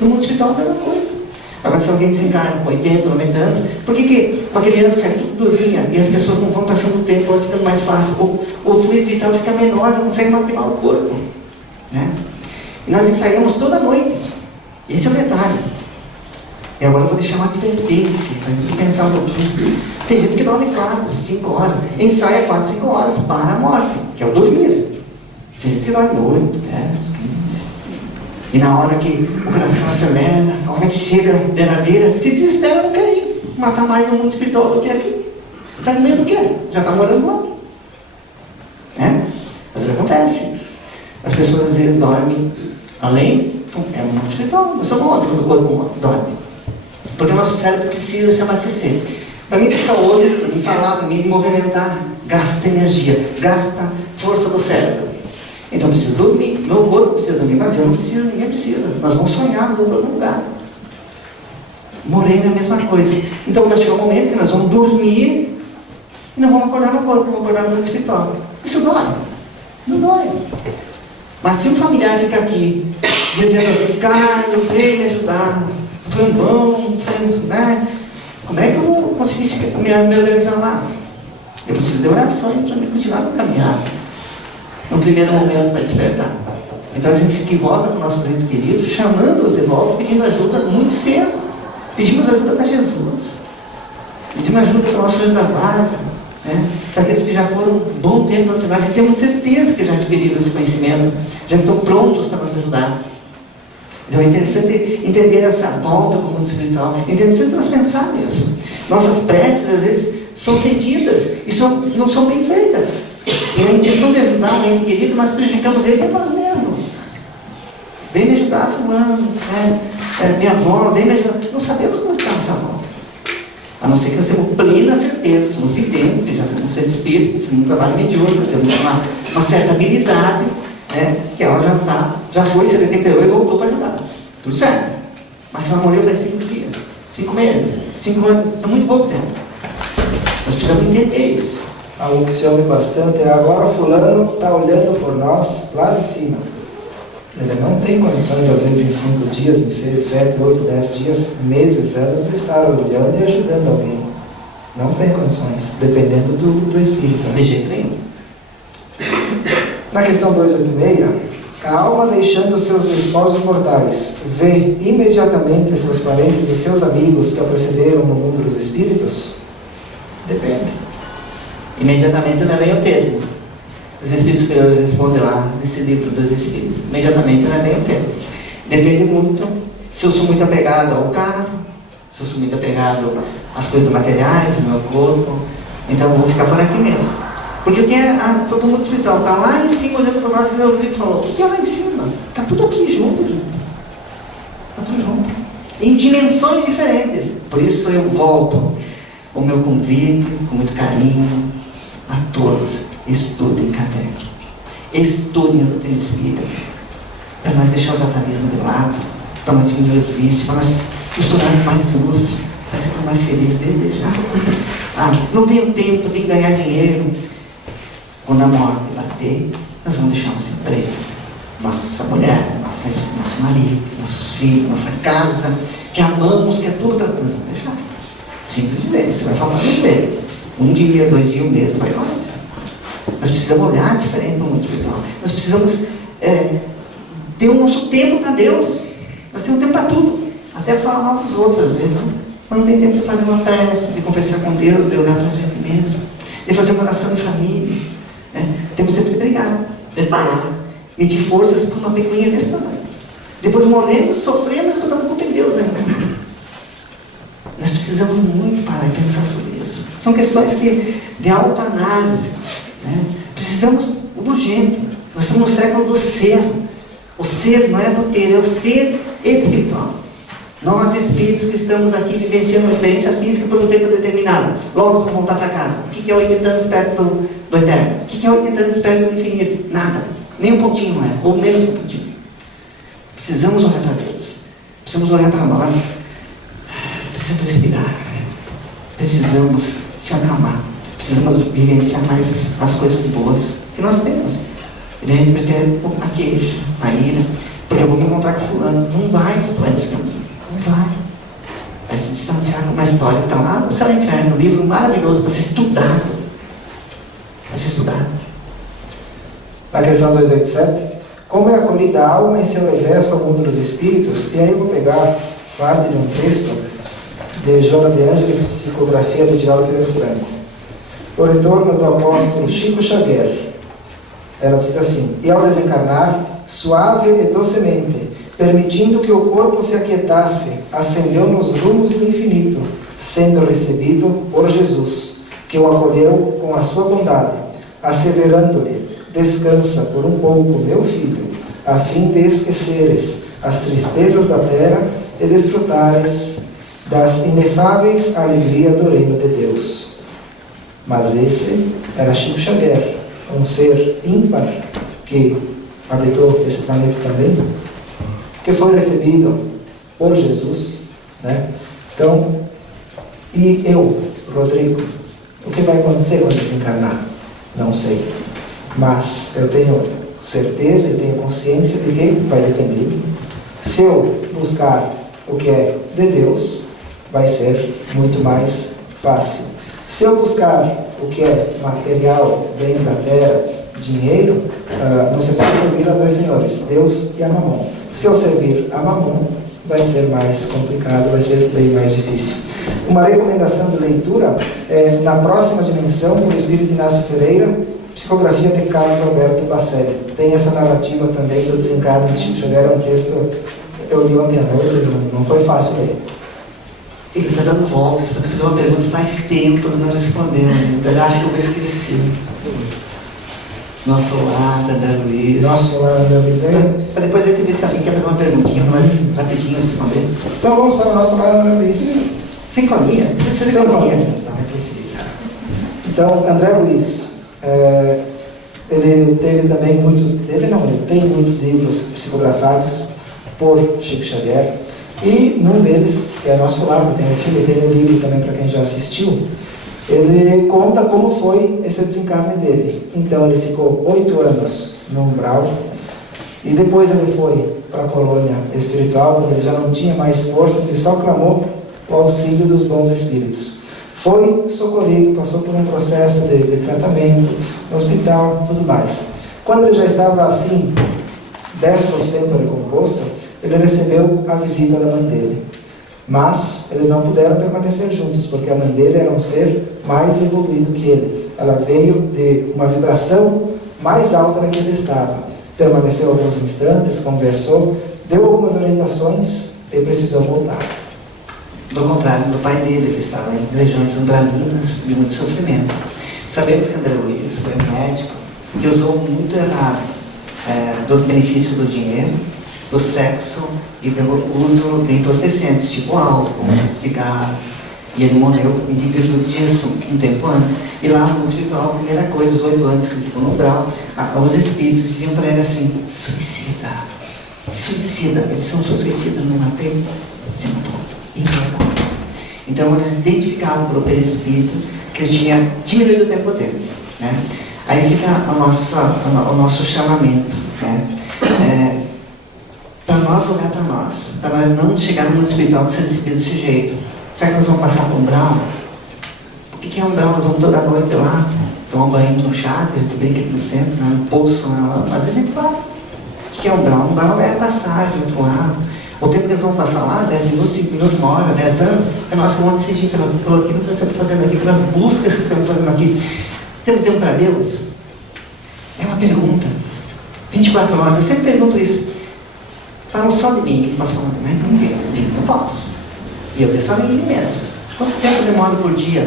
No mundo espiritual é a mesma coisa. Agora, se alguém desencarna com 80, 90 anos, por que uma criança tudo dormia e as pessoas não vão passando o tempo, vai ficando mais fácil? O fluido vital fica menor, não consegue manter o corpo, né? E nós ensaiamos toda noite. Esse é o detalhe. E agora eu vou deixar uma advertência, para a gente pensar um pouquinho. Tem gente que dorme, claro, 5 horas. Ensaia 4, 5 horas para a morte, que é o dormir. Tem gente que dorme 8, 10, 15. E na hora que o coração acelera, na hora que chega a derradeira, se desespera, não quer ir. Matar mais no mundo espiritual do que aqui. Está com medo do quê? Já está morando lá. Né? Às vezes acontece isso. As pessoas às vezes dormem além, é no mundo espiritual. Eu sou bom quando o corpo dorme. Porque o nosso cérebro precisa se abastecer. Para mim, ficar hoje, para mim falar, para mim movimentar, gasta energia, gasta força do cérebro. Então eu preciso dormir, meu corpo precisa dormir, mas eu não preciso, ninguém precisa. Nós vamos sonhar, nós vamos para algum lugar. Morrer é a mesma coisa. Então vai chegar um momento que nós vamos dormir e não vamos acordar no corpo, vamos acordar no mundo espiritual. Isso dói? Não dói. Mas se um familiar fica aqui dizendo assim, Carlos, vem me ajudar, foi um bom, né? Como é que eu vou conseguir me organizar lá? Eu preciso de orações para me continuar a caminhar. No primeiro momento para despertar. Então a gente se equivoca com nossos entes queridos, chamando-os de volta, pedindo ajuda muito cedo. Pedimos ajuda para Jesus. Pedimos ajuda para o nosso anjo da guarda, né? Para aqueles que já foram um bom tempo para nós, e temos certeza que já adquiriram esse conhecimento, já estão prontos para nos ajudar. Então é interessante entender essa volta para o mundo espiritual. É interessante nós pensar nisso. Nossas preces, às vezes, são sentidas e não são bem feitas. E na intenção de ajudar o ente querido, nós prejudicamos ele e nós mesmos. Vem me ajudar, fulano, né? Minha avó, vem me ajudar. Não sabemos como está essa avó. A não ser que nós temos plena certeza, somos videntes, já somos seres espíritos, temos um trabalho mediúnico, temos uma certa habilidade, né? Que ela já foi, se retemperou e voltou para ajudar. Tudo certo. Mas se ela morreu faz 5 dias, 5 meses, 5 anos, é muito pouco tempo. Nós precisamos entender isso. Algo que se ouve bastante é: agora o fulano está olhando por nós lá de cima. Ele não tem condições, às vezes, em 5 dias, em 6, 7, 8, 10 dias, meses, anos, de estar olhando e ajudando alguém. Não tem condições, dependendo do espírito. De jeito nenhum. Na questão 286, a alma, deixando seus desposos mortais, vê imediatamente seus parentes e seus amigos que a precederam no mundo dos espíritos? Depende. Imediatamente não é bem o termo. Os Espíritos Superiores respondem lá nesse livro dos Espíritos. Imediatamente não é bem o termo. Depende muito se eu sou muito apegado ao carro, se eu sou muito apegado às coisas materiais, do meu corpo. Então eu vou ficar por aqui mesmo. Porque o que é foi para o mundo espiritual? Está lá em cima olhando para nós, que meu filho falou: o que é lá em cima? Está tudo aqui junto, gente. Está tudo junto. Em dimensões diferentes. Por isso eu volto o meu convite, com muito carinho, a todos: estudem Kardec, estudem a doutrina espírita, para nós deixar os atavismos de lado, para nós diminuir os vícios, para nós estudar mais luz, para ser mais feliz desde já. Não tenho tempo, tenho que ganhar dinheiro. Quando a morte bater, nós vamos deixar nosso emprego, nossa mulher, nosso marido, nossos filhos, nossa casa, que amamos, que é tudo outra coisa. Vamos deixar. Simplesmente, você vai faltar no emprego. 1 dia, 2 dias, 1 mês, vai mais. Nós precisamos olhar diferente no mundo espiritual. Nós precisamos ter o nosso tempo para Deus. Nós temos tempo para tudo. Até falar mal dos outros às vezes. Mas não tem tempo de fazer uma prece, de conversar com Deus, de olhar para a gente mesmo, de fazer uma oração em família. Temos tempo de brigar, de falar. e de forças para uma picuinha desse tamanho. Depois morremos, sofremos, botamos culpa em Deus ainda. Nós precisamos muito parar e pensar sobre isso. São questões de autoanálise, né? Precisamos urgente. Nós estamos no século do ser. O ser não é do ter, é o ser espiritual. Nós, espíritos que estamos aqui vivenciando uma experiência física por um tempo determinado, logo vamos voltar para casa. O que é 80 anos perto do eterno? O que é 80 anos perto do infinito? Nada. Nem um pontinho não é, ou menos um pontinho. Precisamos olhar para Deus. Precisamos olhar para nós. Precisamos respirar. Precisamos se acalmar. Precisamos vivenciar mais as coisas boas que nós temos. E daí a gente prefere a queixa, a ira, porque eu vou me encontrar com fulano. Não vai se pode esse caminho. Não vai. Vai se distanciar com uma história que está lá no Céu e Inferno, um livro maravilhoso para ser estudado. Vai ser estudado. Na questão 287, como é acolhida a alma em seu regresso ao mundo dos espíritos? E aí eu vou pegar parte de um texto de Joana de Ângeles, psicografia de Diálogo de Franco. O retorno do apóstolo Chico Xavier. Ela diz assim: e ao desencarnar, suave e docemente, permitindo que o corpo se aquietasse, ascendeu nos rumos do infinito, sendo recebido por Jesus, que o acolheu com a sua bondade, asseverando-lhe: descansa por um pouco, meu filho, a fim de esqueceres as tristezas da terra e desfrutares das inefáveis alegrias do reino de Deus. Mas esse era Chico Xavier, um ser ímpar que habitou esse planeta também, que foi recebido por Jesus, né? Então, e eu, Rodrigo, o que vai acontecer quando desencarnar? Não sei. Mas eu tenho certeza e tenho consciência de que vai depender de mim. Se eu buscar o que é de Deus, vai ser muito mais fácil. Se eu buscar o que é material, bens da terra, dinheiro, você pode servir a dois senhores, Deus e a Mamon. Se eu servir a Mamon, vai ser mais complicado, vai ser bem mais difícil. Uma recomendação de leitura é Na Próxima Dimensão, por Espírito Inácio Pereira, psicografia de Carlos Alberto Bacelli. Tem essa narrativa também do desencarne de Chico Xavier, é um texto que eu li ontem à noite, não foi fácil ler. Ele está dando voltas para fazer uma pergunta que faz tempo que não respondeu. Eu acho que eu vou esquecer. Nosso lar, André Luiz. Nosso lar, André Luiz. Para depois eu ver se alguém quer fazer uma perguntinha, mas rapidinho responder. Então vamos para o nosso lar, André Luiz. Sem comia? Sem comia. Não precisa. Então, André Luiz, ele teve também ele tem muitos livros psicografados por Chico Xavier. E num deles, que é Nosso Lar, que tem um filme, tem um livro também para quem já assistiu, ele conta como foi esse desencarne dele. Então ele ficou 8 anos no umbral, e depois ele foi para a colônia espiritual, quando ele já não tinha mais forças e só clamou o auxílio dos bons espíritos. Foi socorrido, passou por um processo de tratamento, no hospital, tudo mais. Quando ele já estava assim, 10% recomposto, ele recebeu a visita da mãe dele. Mas eles não puderam permanecer juntos, porque a mãe dele era um ser mais evoluído que ele. Ela veio de uma vibração mais alta da que ele estava. Permaneceu alguns instantes, conversou, deu algumas orientações e precisou voltar. Do contrário do pai dele, que estava em regiões umbralinas de muito sofrimento. Sabemos que André Luiz foi um médico que usou muito errado dos benefícios do dinheiro, do sexo e do uso de entorpecentes, tipo álcool, cigarro. E ele morreu em virtude disso, um tempo antes. E lá no mundo espiritual, a primeira coisa, os 8 anos que ele ficou no umbral, os espíritos diziam para ele assim: suicida, suicida. Ele disse: não sou suicida, não matei, se matou. E não. Então eles identificavam para o perispírito que ele tinha diminuído o tempo dele, né? Aí fica o nosso chamamento, né? Para nós olhar para nós não chegar no mundo espiritual sendo espírito desse jeito. Será que nós vamos passar por umbral? O que é umbral? Nós vamos toda noite lá, tomar um banho no chácara, tu brinca aqui no centro, no poço, às vezes a gente fala. O que é umbral? Umbral é a passagem, o lado. O tempo que eles vão passar lá, 10 minutos, 5 minutos, 1 hora, 10 anos, é nós que vamos decidir pelo aquilo que nós estamos fazendo aqui, pelas buscas que estamos fazendo aqui. Temos tempo para Deus? É uma pergunta. 24 horas, eu sempre pergunto isso. Falam só de mim, posso falar, mas não posso. E eu penso só em mim mesmo. Quanto tempo eu demoro por dia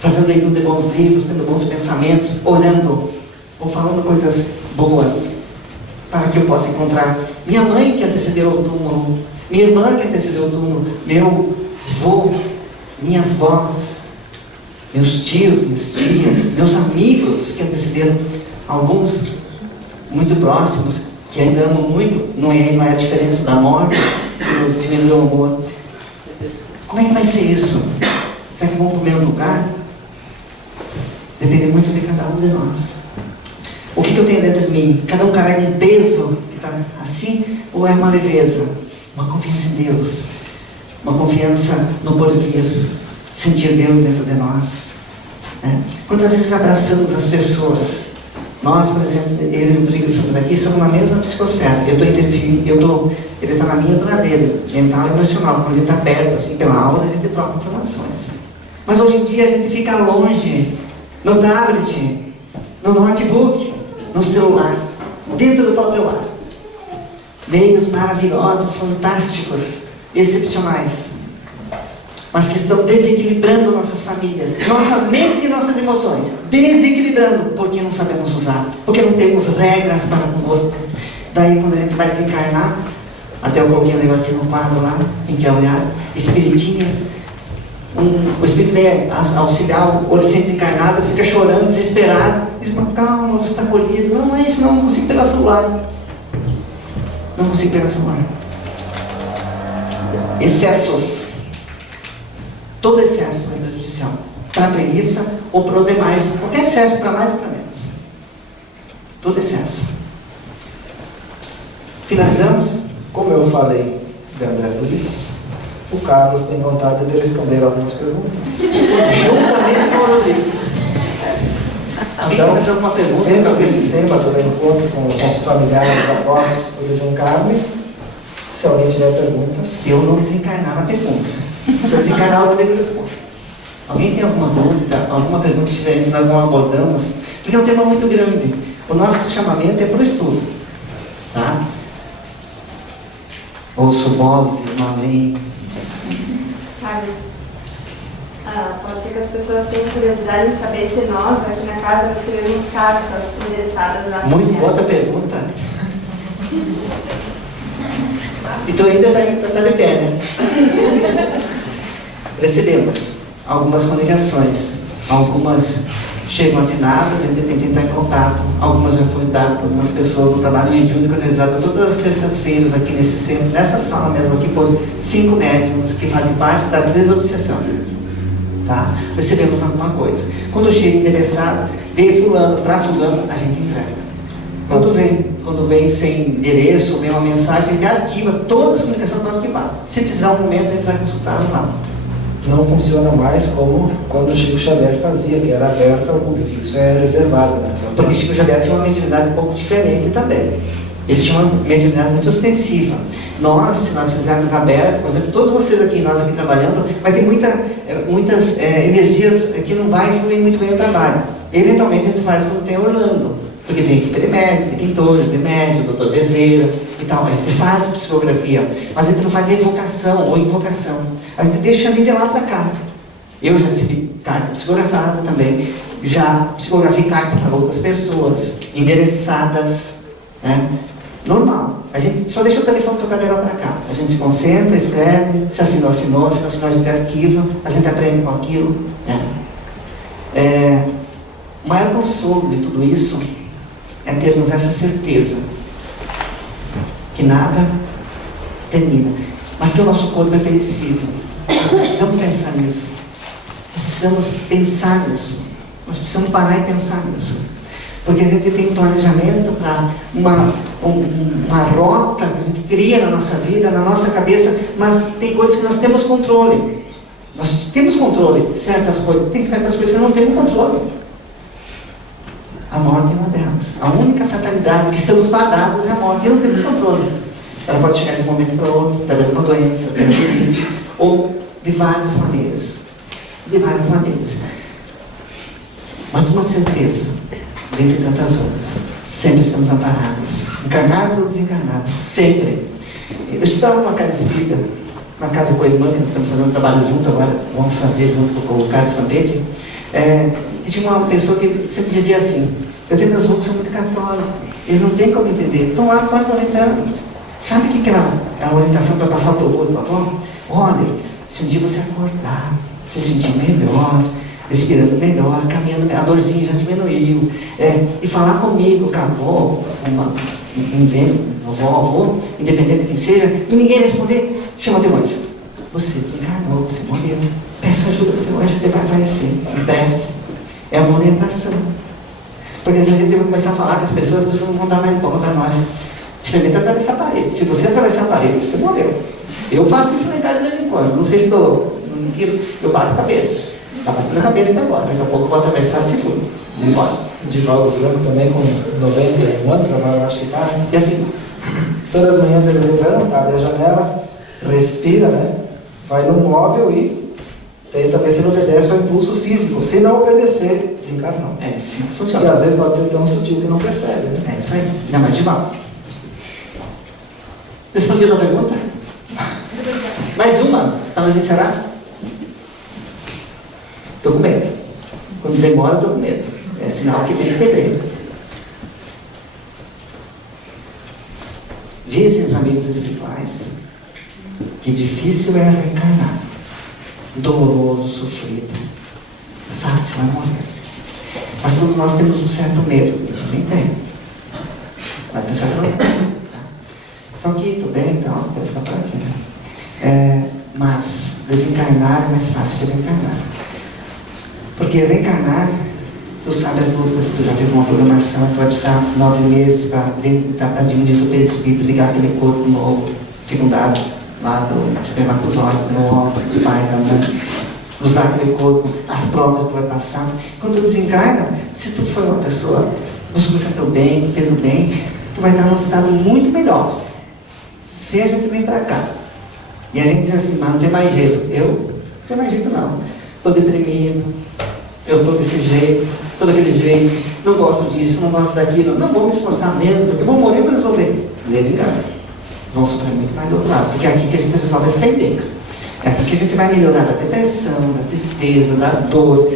fazendo leitura de bons livros, tendo bons pensamentos, orando ou falando coisas boas para que eu possa encontrar minha mãe que antecedeu o túmulo, minha irmã que antecedeu o túmulo, meu avô, minhas avós, meus tios, minhas tias, meus amigos que antecederam, alguns muito próximos, que ainda amam muito, não é a diferença da morte, que nos diminuiu o amor. Como é que vai ser isso? Será que vão para o mesmo lugar? Depende muito de cada um de nós. O que eu tenho dentro de mim? Cada um carrega um peso que está assim, ou é uma leveza? Uma confiança em Deus, uma confiança no porvir, sentir Deus dentro de nós. Quantas vezes abraçamos as pessoas? Nós, por exemplo, eu e o Brigo estamos aqui, estamos na mesma psicosfera. Ele está na minha, eu estou na dele, mental e emocional. Quando a gente está perto, assim, pela aula, a gente troca informações. Mas hoje em dia a gente fica longe, no tablet, no notebook, no celular, dentro do próprio lar. Meios maravilhosos, fantásticos, excepcionais, mas que estão desequilibrando nossas famílias, nossas mentes e nossas emoções, desequilibrando, porque não sabemos usar, porque não temos regras para conosco. Daí, quando a gente vai desencarnar, até eu coloquei um negocinho no quadro lá, quem quer olhar, espiritinhas, o espírito vem auxiliar o adolescente desencarnado, fica chorando, desesperado, diz, calma, você está colhido. Não é isso, não consigo pegar o celular. Não consigo pegar o celular. Excessos. Todo excesso é prejudicial. Para a preguiça ou para o demais. Qualquer excesso, para mais ou para menos. Todo excesso. Finalizamos? Como eu falei de André Luiz, o Carlos tem vontade de responder algumas perguntas. Juntamente com o Rodrigo. Alguém quer fazer alguma pergunta? Dentro desse tema do encontro com os familiares após o desencarne, se alguém tiver perguntas. Se eu não desencarnar, a pergunta. Se eu desencarnar, eu Rodrigo responde. Alguém tem alguma dúvida, alguma pergunta diferente que nós não abordamos? Porque é um tema muito grande. O nosso chamamento é para o estudo. Tá? Ouço vozes, não amém. Carlos, pode ser que as pessoas tenham curiosidade em saber se nós, aqui na casa, recebemos cartas endereçadas na Muito boa a pergunta. Então ainda está de pé, né? Recebemos algumas comunicações, algumas chegam assinadas, a gente tem que entrar em contato, algumas já foram dadas por algumas pessoas do trabalho mediúnico realizado todas as terças-feiras aqui nesse centro, nessa sala mesmo aqui, por 5 médicos que fazem parte da desobsessão. Tá? Recebemos alguma coisa. Quando chega endereçado de fulano para fulano, a gente entrega. Quando vem sem endereço, vem uma mensagem, a gente arquiva, todas as comunicações estão arquivadas. Se precisar um momento, a gente vai consultar lá. Não funciona mais como quando o Chico Xavier fazia, que era aberto ao público. Isso é reservado, né? Porque Chico Xavier tinha uma mediunidade um pouco diferente também. Ele tinha uma mediunidade muito ostensiva. Se nós fizermos aberto, por exemplo, todos vocês aqui, nós aqui trabalhando, vai ter muitas energias que não vai fluir muito bem o trabalho. Eventualmente a gente faz como tem Orlando, porque tem equipe de médico, tem tores de médico, doutor Bezeira e tal. A gente faz psicografia, mas a gente não faz evocação ou invocação. A gente deixa vir de lá para cá. Eu já recebi carta psicografada também, já psicografei cartas para outras pessoas, endereçadas, né? Normal. A gente só deixa o telefone tocar de lá para cá. A gente se concentra, escreve, se assinou, se não assinou, a gente arquiva, a gente aprende com aquilo. Né? O maior consolo de tudo isso é termos essa certeza que nada termina, mas que o nosso corpo é perecível. Nós precisamos pensar nisso. Nós precisamos pensar nisso. Nós precisamos parar e pensar nisso. Porque a gente tem um planejamento para uma rota que a gente cria na nossa vida, na nossa cabeça, mas tem coisas que nós temos controle. Nós temos controle de certas coisas, tem certas coisas que não temos controle. A morte é uma delas. A única fatalidade que estamos fadados é a morte e não temos controle. Ela pode chegar de um momento para outro, através de uma doença, através de vício, ou de várias maneiras. De várias maneiras. Mas uma certeza, dentre tantas outras, sempre estamos amparados encarnado ou desencarnado, sempre. Eu estudava numa casa espírita, na casa com a irmã, que nós estamos fazendo um trabalho junto agora, vamos fazer junto com o Carlos Campese, e tinha uma pessoa que sempre dizia assim: eu tenho meus avós que são muito católicos, eles não têm como entender, estão lá há quase 90 anos. Sabe o que é a orientação para passar o teu corpo, avó? Olha, se um dia você acordar, se sentir melhor, respirando melhor, caminhando, a dorzinha já diminuiu, e falar comigo, com a avó, avô, independente de quem seja, e ninguém responder, chama teu anjo. Você desencarnou, você morreu. Peça ajuda para o teu anjo, ele vai aparecer. Peça. É uma orientação. Porque se a gente vai começar a falar com as pessoas não vão dar mais bola para nós. Experimenta atravessar a parede. Se você atravessar a parede, você morreu. Eu faço isso na casa de vez em quando. Não sei se estou mentindo, eu bato cabeças. Está batendo a cabeça até agora. Daqui a pouco eu vou atravessar seguro. Divaldo Franco também com 91 anos, agora eu acho que está. E assim, todas as manhãs ele levanta, abre a janela, respira, né? Vai num móvel e tenta ver se ele obedece ao impulso físico. Se não obedecer, desencarnou. Sim, E funciona. às vezes pode ser tão sutil que não percebe, né? É isso aí. Não, mas Divaldo. Respondi a tua pergunta? Mais uma, para nós encerrar? Estou com medo. Quando demora, estou com medo. É sinal que tem pedreiro. Dizem os amigos espirituais que difícil é reencarnar. Doloroso, sofrido. Fácil é morrer. Mas todos nós temos um certo medo. Eu também tenho. Vai pensar que não é. Estou aqui, estou bem, então, pode ficar por aqui. Mas desencarnar é mais fácil que reencarnar. Porque reencarnar, tu sabe as lutas, tu já teve uma programação, tu vai precisar 9 meses para diminuir o teu espírito, ligar aquele corpo novo, fecundado, lá do espermatozoide, no óvulo, do pai, da mãe, usar aquele corpo, as provas que tu vai passar. Quando tu desencarna, se tu for uma pessoa, buscou o teu bem, fez o bem, tu vai estar num estado muito melhor. Se a gente vem para cá e a gente diz assim, mas não tem mais jeito. Eu não tenho mais jeito não. Estou deprimido, eu estou desse jeito, estou daquele jeito, não gosto disso, não gosto daquilo, não vou me esforçar mesmo, porque eu vou morrer para resolver. Leve engano. Vocês vão sofrer muito mais do outro lado, porque é aqui que a gente resolve esse pendeiro. É aqui que a gente vai melhorar da depressão, da tristeza, da dor.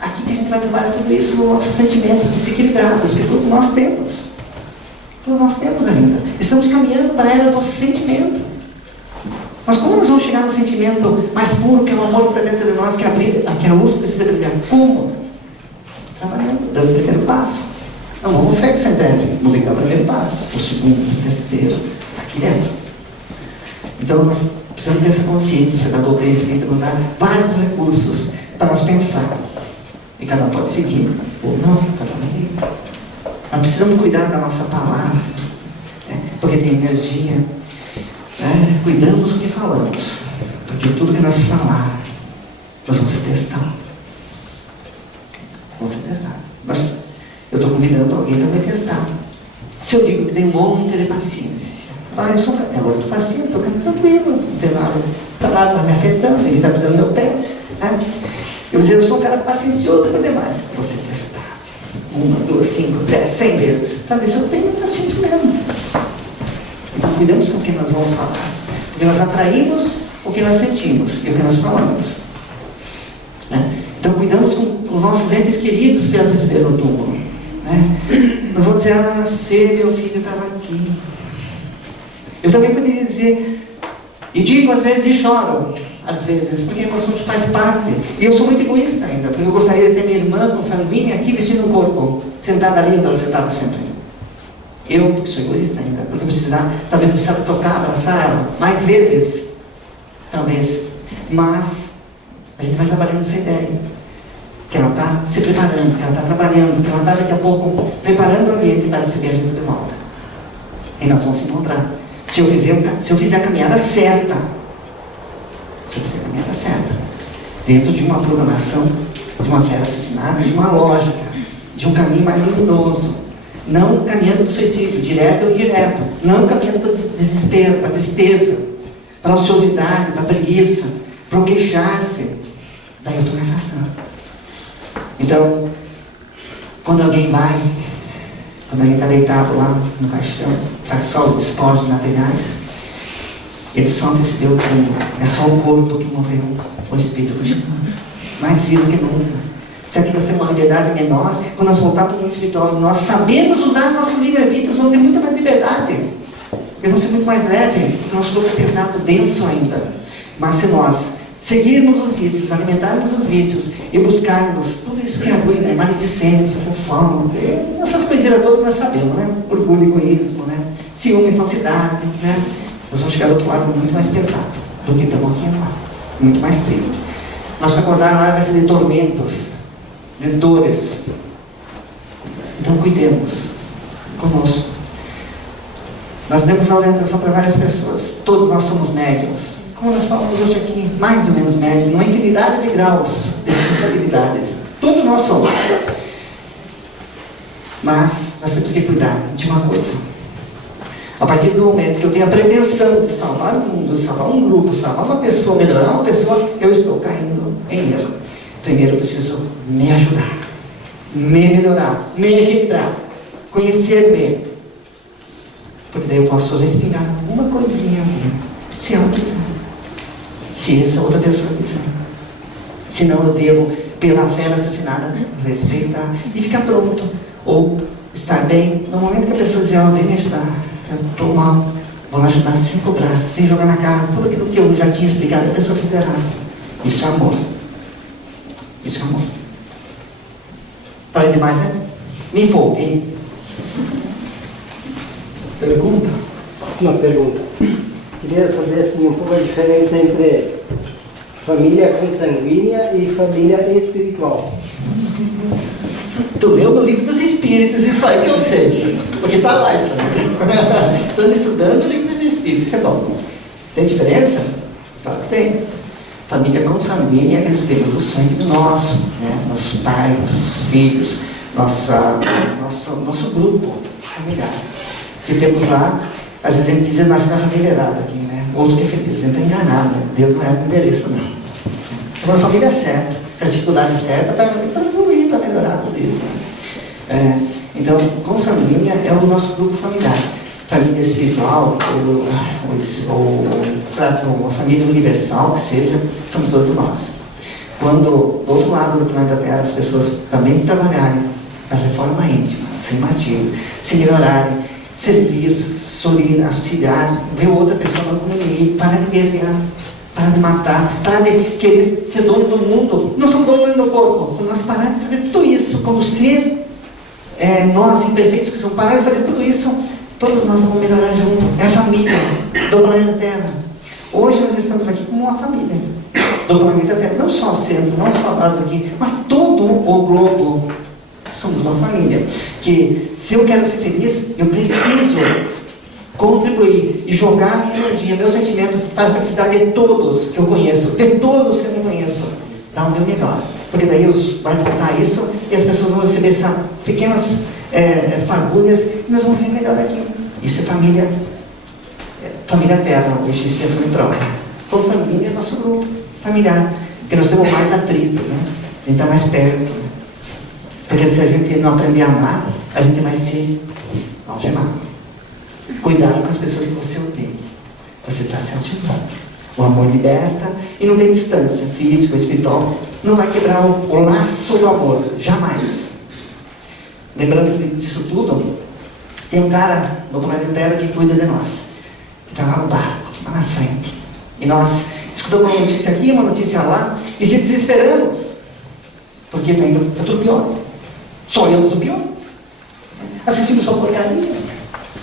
Aqui que a gente vai trabalhar tudo isso nos nossos sentimentos desequilibrados, que todos nós temos. Todos nós temos ainda. Estamos caminhando para a era do sentimento. Mas como nós vamos chegar no sentimento mais puro, que é o amor que está dentro de nós, que a luz precisa brilhar? Como? Trabalhando, dando o primeiro passo. Não vamos sair do centésimo, vamos dar o primeiro passo, o segundo, o terceiro, aqui dentro. Então nós precisamos ter essa consciência da doutrina espírita, nos dar vários recursos para nós pensar. E cada um pode seguir, ou não, cada um liga. Nós precisamos cuidar da nossa palavra, porque tem energia. Cuidamos do que falamos, porque tudo que nós falar, nós vamos ser testados. Vamos ser testados. Mas eu estou convidando alguém para me testar. Se eu digo que tem um monte de paciência, eu sou agora estou paciente, estou tranquilo, não tem nada, está me afetando, ninguém está pisando no meu pé. Eu vou dizer, eu sou um cara paciencioso para demais. Você testar. 1, 2, 5, 10, 100 vezes. Talvez eu tenha paciência mesmo. Então cuidamos com o que nós vamos falar. Porque nós atraímos o que nós sentimos e o que nós falamos. Então cuidamos com os nossos entes queridos que antes ver no túmulo. Nós vamos dizer, se meu filho estava aqui. Eu também poderia dizer, e digo às vezes e choro, às vezes, porque a emoção faz parte. E eu sou muito egoísta ainda, porque eu gostaria de ter minha irmã consanguínea aqui vestindo o corpo, sentada ali onde ela sentava sempre. Eu, porque sou egoísta ainda, porque talvez eu precisava tocar, abraçar ela mais vezes, talvez. Mas a gente vai trabalhando essa ideia, que ela está se preparando, que ela está trabalhando, que ela está daqui a pouco preparando o ambiente para receber a gente de volta. E nós vamos se encontrar. Se eu fizer a caminhada certa, dentro de uma programação, de uma fé raciocinada, de uma lógica, de um caminho mais luminoso, não caminhando para o suicídio, direto ou indireto, não caminhando para o desespero, para a tristeza, para a ociosidade, para a preguiça, para o queixar-se. Daí eu estou me afastando. Então, quando alguém vai Quando a gente está deitado lá no caixão, está só os despojos materiais, ele só percebeu que é só o corpo que morreu, o espírito continua mais vivo que nunca. Se aqui nós temos uma liberdade menor, quando nós voltarmos para o mundo espiritual e nós sabemos usar nosso livre-arbítrio, nós vamos ter muita mais liberdade. E vamos ser muito mais leve, porque o nosso corpo é pesado, denso ainda. Mas se nós seguirmos os vícios, alimentarmos os vícios e buscarmos tudo isso que é ruim, né? Maledicência, fofão, essas coisinhas todas nós sabemos, né? Orgulho, egoísmo, né? Ciúme, falsidade, né? Nós vamos chegar do outro lado muito mais pesado do que estamos aqui agora, muito mais triste. Nós acordar lá vai ser de tormentos, de dores. Então cuidemos conosco. Nós demos a orientação para várias pessoas. Todos nós somos médiums. Como nós falamos hoje aqui, mais ou menos médium, uma infinidade de graus de responsabilidades. Todos nós somos. Mas nós temos que cuidar de uma coisa. A partir do momento que eu tenho a pretensão de salvar o mundo, de salvar um grupo, de salvar uma pessoa, melhorar uma pessoa, eu estou caindo em erro. Primeiro eu preciso me ajudar, me melhorar, me equilibrar, conhecer-me. Porque daí eu posso respirar uma coisinha, se ela quiser. Se essa outra pessoa quiser. Senão eu devo, pela fé raciocinada, respeitar e ficar pronto. Ou estar bem. No momento que a pessoa dizer, vem me ajudar, eu estou mal, vou lá ajudar sem cobrar, sem jogar na cara tudo aquilo que eu já tinha explicado, a pessoa fez errado. Isso é amor. Isso é amor. Falei demais, né? Me empolguei. Pergunta? Sim, uma pergunta. Queria saber assim, um pouco a diferença entre família consanguínea e família espiritual. Tu leu no livro dos Espíritos, isso aí que eu sei. Porque está lá isso aí. Estou estudando o livro dos Espíritos, isso é bom. Tem diferença? Claro que tem. Família consanguínea é aqueles que temos o sangue do nosso, né? Nossos pais, nossos filhos, nosso grupo familiar. Que temos lá, às vezes a gente diz, nasce na família errada aqui, né? Outro que é feliz, a gente está enganado, né? Deus não é do endereço, não. Agora a família é certa, a dificuldade certa para evoluir, para melhorar tudo isso. Né? Então, consanguínea é o nosso grupo familiar. Família espiritual, ou a família universal, que seja, somos todos nós. Quando, do outro lado do planeta Terra, as pessoas também trabalharem a reforma íntima, sem martírio, se melhorarem, servir, sorrir, auxiliar, ver outra pessoa não como inimigo, parar de guerrear, parar de matar, parar de querer ser dono do mundo. Não somos donos do corpo. Quando nós pararmos de fazer tudo isso, como ser nós imperfeitos que somos, parar de fazer tudo isso, todos nós vamos melhorar junto. É a família do planeta Terra. Hoje nós estamos aqui como uma família do planeta Terra. Não só o centro, não só nós aqui, mas todo o globo. Somos uma família. Que se eu quero ser feliz, eu preciso contribuir e jogar minha energia, meu sentimento para a felicidade de todos que eu conheço, de todos que eu não conheço. Dar o meu melhor. Porque daí vai voltar isso e as pessoas vão receber essas pequenas fagulhas e nós vamos ver melhor aqui. Isso é família Terra, hoje expiação em prova. Consanguínea é nosso grupo familiar, porque nós temos mais atrito, né? A gente está mais perto. Né? Porque se a gente não aprender a amar, a gente vai se algemar. Cuidado com as pessoas que você odeia. Você está se algemando. O amor liberta e não tem distância física, espiritual. Não vai quebrar o laço do amor. Jamais. Lembrando disso tudo, tem um cara no planeta Terra que cuida de nós. Que está lá no barco, lá na frente. E nós escutamos uma notícia aqui, uma notícia lá, e se desesperamos. Porque está indo para tudo pior. Só olhamos o pior. Assistimos só porcaria.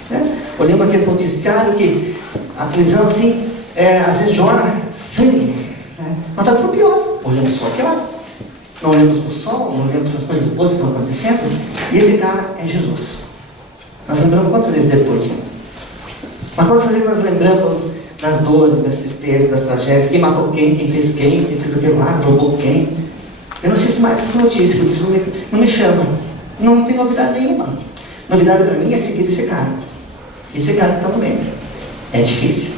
Né? Olhamos aquele noticiário que a televisão assim, às vezes joga sangue. Né? Mas está tudo pior. Olhamos só aqui lá. Não olhamos para o sol, não olhamos para as coisas boas que estão acontecendo. E esse cara é Jesus. Nós lembramos quantas vezes depois? Mas quantas vezes nós lembramos das dores, das tristezas, das tragédias? Quem matou quem fez aquilo lá, roubou quem? Eu não assisto mais essa notícia, porque isso não me chama. Não tem novidade nenhuma. Novidade para mim é seguir esse cara. Esse cara que está no meio. É difícil.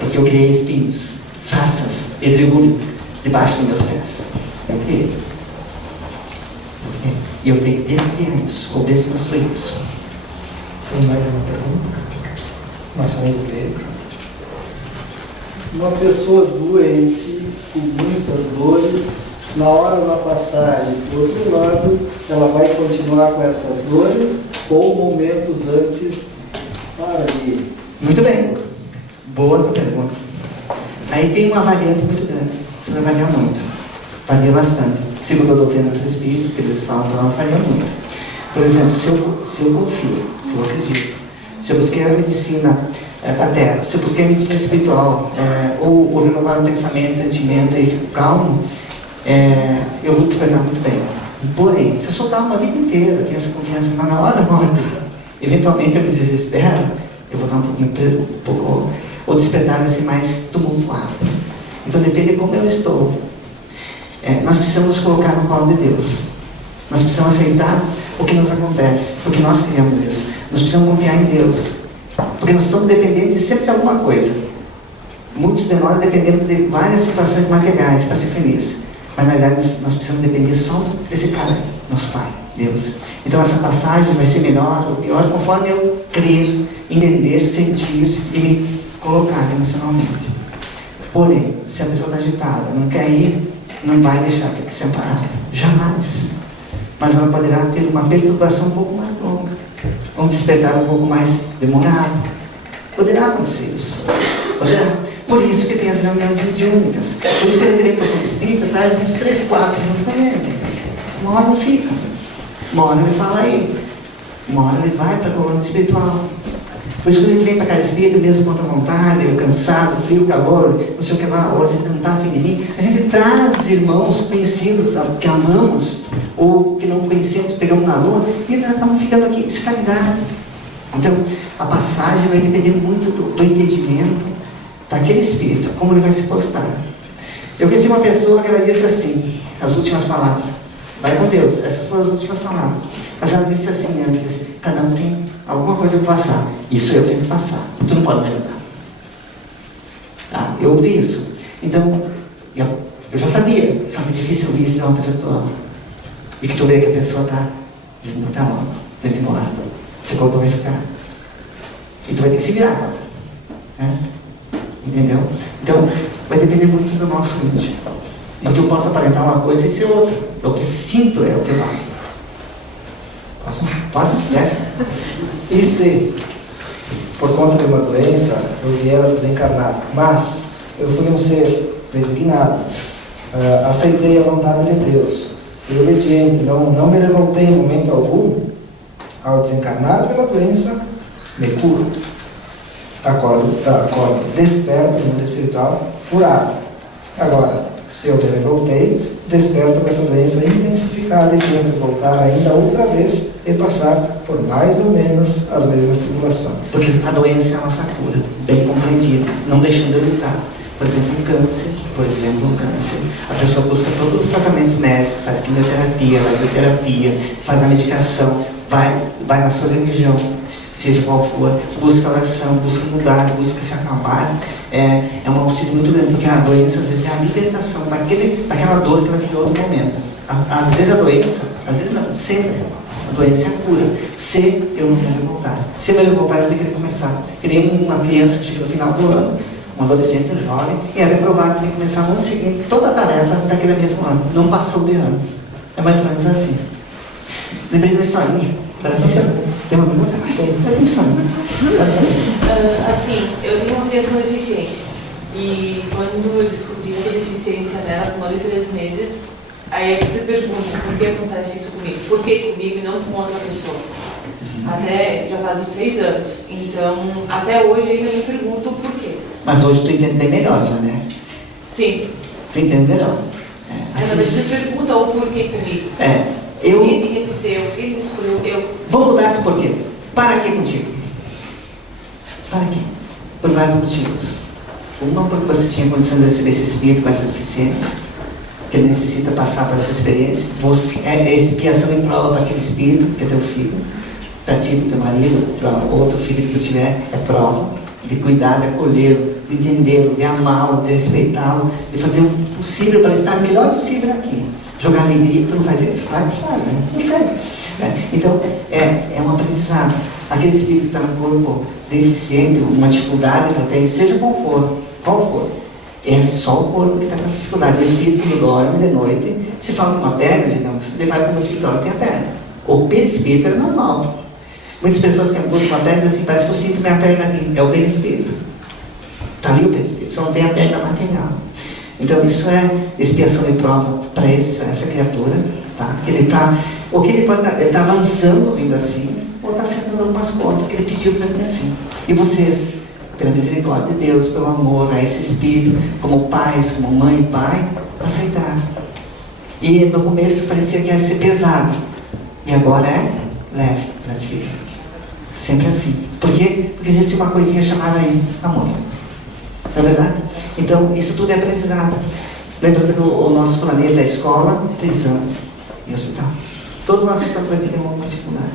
Porque eu criei espinhos, sarças, pedregulho debaixo dos meus pés. Eu criei. E eu tenho que descriar isso, ou desconstruir isso. Tem mais uma pergunta? Nosso amigo Pedro. Uma pessoa doente, com muitas dores, na hora da passagem para o outro lado, ela vai continuar com essas dores ou momentos antes para de... Muito bem. Boa pergunta. Aí tem uma variante muito grande. Isso vai variar muito. Varia bastante. Segundo a doutrina dos Espíritos, que eles falam, ela varia muito. Por exemplo, se eu confio, se eu acredito, se eu busquei a medicina da terra, se eu busquei a medicina espiritual, ou renovar o pensamento, o sentimento e fico calmo, eu vou despertar muito bem. Porém, se eu soltar uma vida inteira, tenho essa confiança, mas na hora da morte, eventualmente eu me desespero, eu vou dar um pouco, o despertar vai ser mais tumultuado. Então depende de como eu estou. Nós precisamos colocar no colo de Deus. Nós precisamos aceitar o que nos acontece, porque nós criamos isso. Nós precisamos confiar em Deus, porque nós somos dependentes sempre de alguma coisa. Muitos de nós dependemos de várias situações materiais para ser feliz, mas na verdade nós precisamos depender só desse cara, nosso Pai, Deus. Então essa passagem vai ser melhor ou pior conforme eu crer, entender, sentir e me colocar emocionalmente. Porém, se a pessoa está agitada, não quer ir, não vai deixar ter que ser amparada, jamais. Mas ela poderá ter uma perturbação um pouco mais longa, um despertar um pouco mais demorado. Poderá acontecer isso. Poderá. Por isso que tem as reuniões mediúnicas. Por isso que ele teria que ser espírita, traz uns 3, 4 junto com ele. Uma hora não fica. Uma hora ele fala aí. Uma hora ele vai para a coluna espiritual. Por isso que ele vem para cada espírito, mesmo contra a vontade, cansado, frio, calor, não sei o que lá, ou a gente não está afim de mim. A gente traz irmãos conhecidos, que amamos, ou que não conhecemos, pegamos na lua, e eles acabam ficando aqui, descarregados. Então, a passagem vai depender muito do entendimento daquele espírito, como ele vai se postar. Eu conheci uma pessoa que ela disse assim, as últimas palavras, vai com Deus, essas foram as últimas palavras. Mas ela disse assim antes, cada um tem alguma coisa para passar, isso eu tenho que passar, tu não pode me ajudar. Eu ouvi isso. Então, eu já sabia, só que é difícil ouvir isso de uma pessoa que tu ama. E que tu vê que a pessoa está dizendo, tá bom, tô indo embora, esse corpo vai ficar. E tu vai ter que se virar agora. Entendeu? Então, vai depender muito do nosso íntimo. Porque eu posso aparentar uma coisa e ser outra. O que sinto é o que eu falo. Pode? E se, por conta de uma doença, eu vier a desencarnar, mas eu fui um ser resignado, aceitei a vontade de Deus, fui obediente, não me revoltei em momento algum, ao desencarnar pela doença, me curo. Acordo, desperto no mundo espiritual, curado. Agora, se eu me revoltei, desperto com essa doença intensificada e tenho que voltar ainda outra vez e passar por mais ou menos as mesmas tribulações. Porque a doença é a nossa cura, bem compreendida, não deixando eu lutar. Por exemplo, um câncer. A pessoa busca todos os tratamentos médicos, faz quimioterapia, radioterapia, faz a medicação, vai na sua religião, seja qual for, busca oração, busca mudar, busca se acalmar. É um auxílio muito grande, porque a doença às vezes é a libertação daquela dor que ela criou no momento. Às vezes a doença, às vezes não, sempre a doença é a cura. Se eu não me revoltar. Se eu me revoltar, eu tenho que recomeçar. Que nem uma criança que chega no final do ano, um adolescente, um jovem, e é reprovado, tem que começar no ano seguinte toda a tarefa daquele mesmo ano. Não passou de ano. É mais ou menos assim. Lembrei de uma historinha. Tem uma pergunta? Eu tenho historinha. Assim, eu tenho uma criança com deficiência. E quando eu descobri essa deficiência nela, com 1 ano e 3 meses, aí eu te pergunto, por que acontece isso comigo? Por que comigo e não com outra pessoa? Até já faz 26 anos. Então, até hoje ainda me pergunto o porquê. Mas hoje tu entende bem melhor já, né? Sim. Tu entende melhor. Mas você pergunta o porquê comigo. Ele tinha que ser eu, ele escolheu eu. Vamos mudar esse porquê. Para quê contigo? Para quê? Por vários motivos. Uma, porque você tinha condição de receber esse espírito com essa deficiência, que ele necessita passar por essa experiência. Você é expiação em prova para aquele espírito, que é teu filho, para ti, para teu marido, para outro filho que tu tiver, é prova de cuidar, de acolhê-lo, de entendê-lo, de amá-lo, de respeitá-lo, de fazer o possível para estar o melhor possível aqui. Jogar alegria, tu não faz isso? Claro que faz, né? Não sei. Então, é um aprendizado. aquele espírito que está no corpo deficiente, uma dificuldade que eu tenho, seja qual for, é só o corpo que está com essa dificuldade. O espírito que dorme de noite, se fala com uma perna, digamos, ele vai para o escritório e tem a perna. O perispírito é normal. Muitas pessoas que buscam uma perna dizem assim, parece que eu sinto minha perna aqui, é o perispírito. Está ali o perispírito, só não tem a perna material. Então isso é expiação de prova para essa criatura, tá? Ele está avançando vindo assim, ou está sentando algumas contas que ele pediu para ele assim. E vocês, pela misericórdia de Deus, pelo amor a esse espírito, como pais, como mãe e pai, aceitaram. E no começo parecia que ia ser pesado, e agora é leve, gratificante. Sempre assim. Por quê? Porque existe uma coisinha chamada aí, amor. Não é verdade? Então, isso tudo é aprendizado. Lembrando que o nosso planeta é escola, prisão e hospital. Todos nós estamos aqui têm uma dificuldade.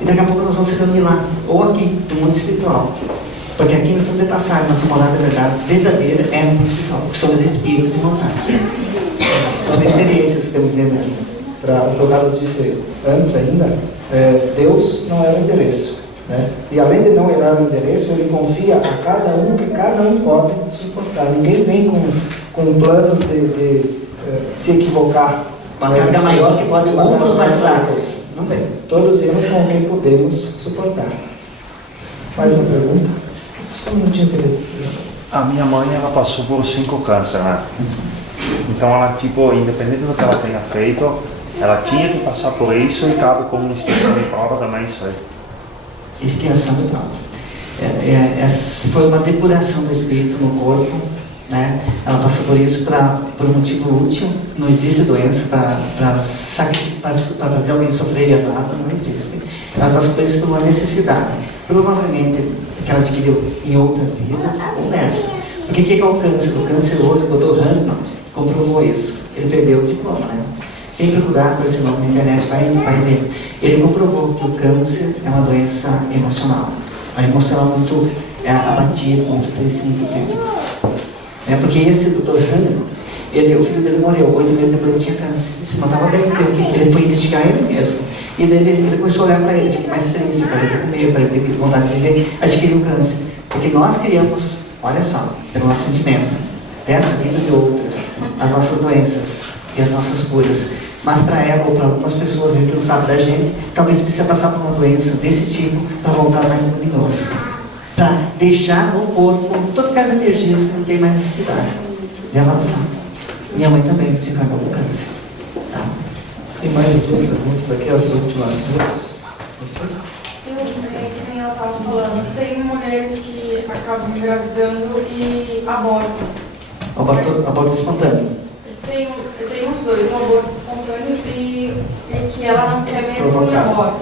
E daqui a pouco nós vamos se reunir lá, ou aqui, no mundo espiritual. Porque aqui nós estamos de passagem, nossa morada verdadeira é no mundo espiritual, porque somos espíritos imortais. São experiências que estamos vendo aqui. Para o que o Carlos disse antes ainda, Deus não era o endereço. Né? E além de não errar o endereço, ele confia a cada um que cada um pode suportar. Ninguém vem com planos de se equivocar. Uma carga maior que pode outros mais fracos. Não tem. Todos vemos com o que podemos suportar. Mais uma pergunta? Só um minutinho que ele... A minha mãe, ela passou por 5 cânceres, né? Então ela, tipo, independente do que ela tenha feito, ela tinha que passar por isso e cabe como uma expiação de prova também isso aí. Expiação de prova. Foi uma depuração do espírito no corpo, né? Ela passou por isso por um motivo útil. Não existe doença para fazer alguém sofrer e errado, não existe. Ela passou por isso por uma necessidade. Provavelmente que ela adquiriu em outras vidas ou nessa. Porque o que é o câncer? O câncer hoje, o Dr. Hahnemann comprovou isso. Ele perdeu o diploma, né? Quem procurar por esse nome na internet vai ver. Ele comprovou que o câncer é uma doença emocional. A emoção é muito abatida, muito triste, muito tempo. Porque esse Dr. Hahnemann, o filho dele morreu, 8 meses depois ele tinha câncer. Ele se matava bem, ele foi investigar ele mesmo. E daí ele começou a olhar para ele, fiquei mais triste, para ele ter comer, para ele ter vontade de viver, adquiriu câncer. Porque nós criamos, olha só, pelo nosso sentimento, dessa vida de outras, as nossas doenças e as nossas curas. Mas para ela ou para algumas pessoas, a gente não sabe da gente, talvez precisa passar por uma doença desse tipo para voltar mais luminoso. Para deixar no corpo todas aquelas energias que não tem mais necessidade de avançar. Minha mãe também se encarnou com câncer. Tá? Tem mais 2 perguntas aqui, as últimas 2. Que nem ela estava falando, tem mulheres que acabam engravidando e abortam. Aborto espontâneo. Tem os dois, o aborto espontâneo e que ela não quer mesmo e aborta.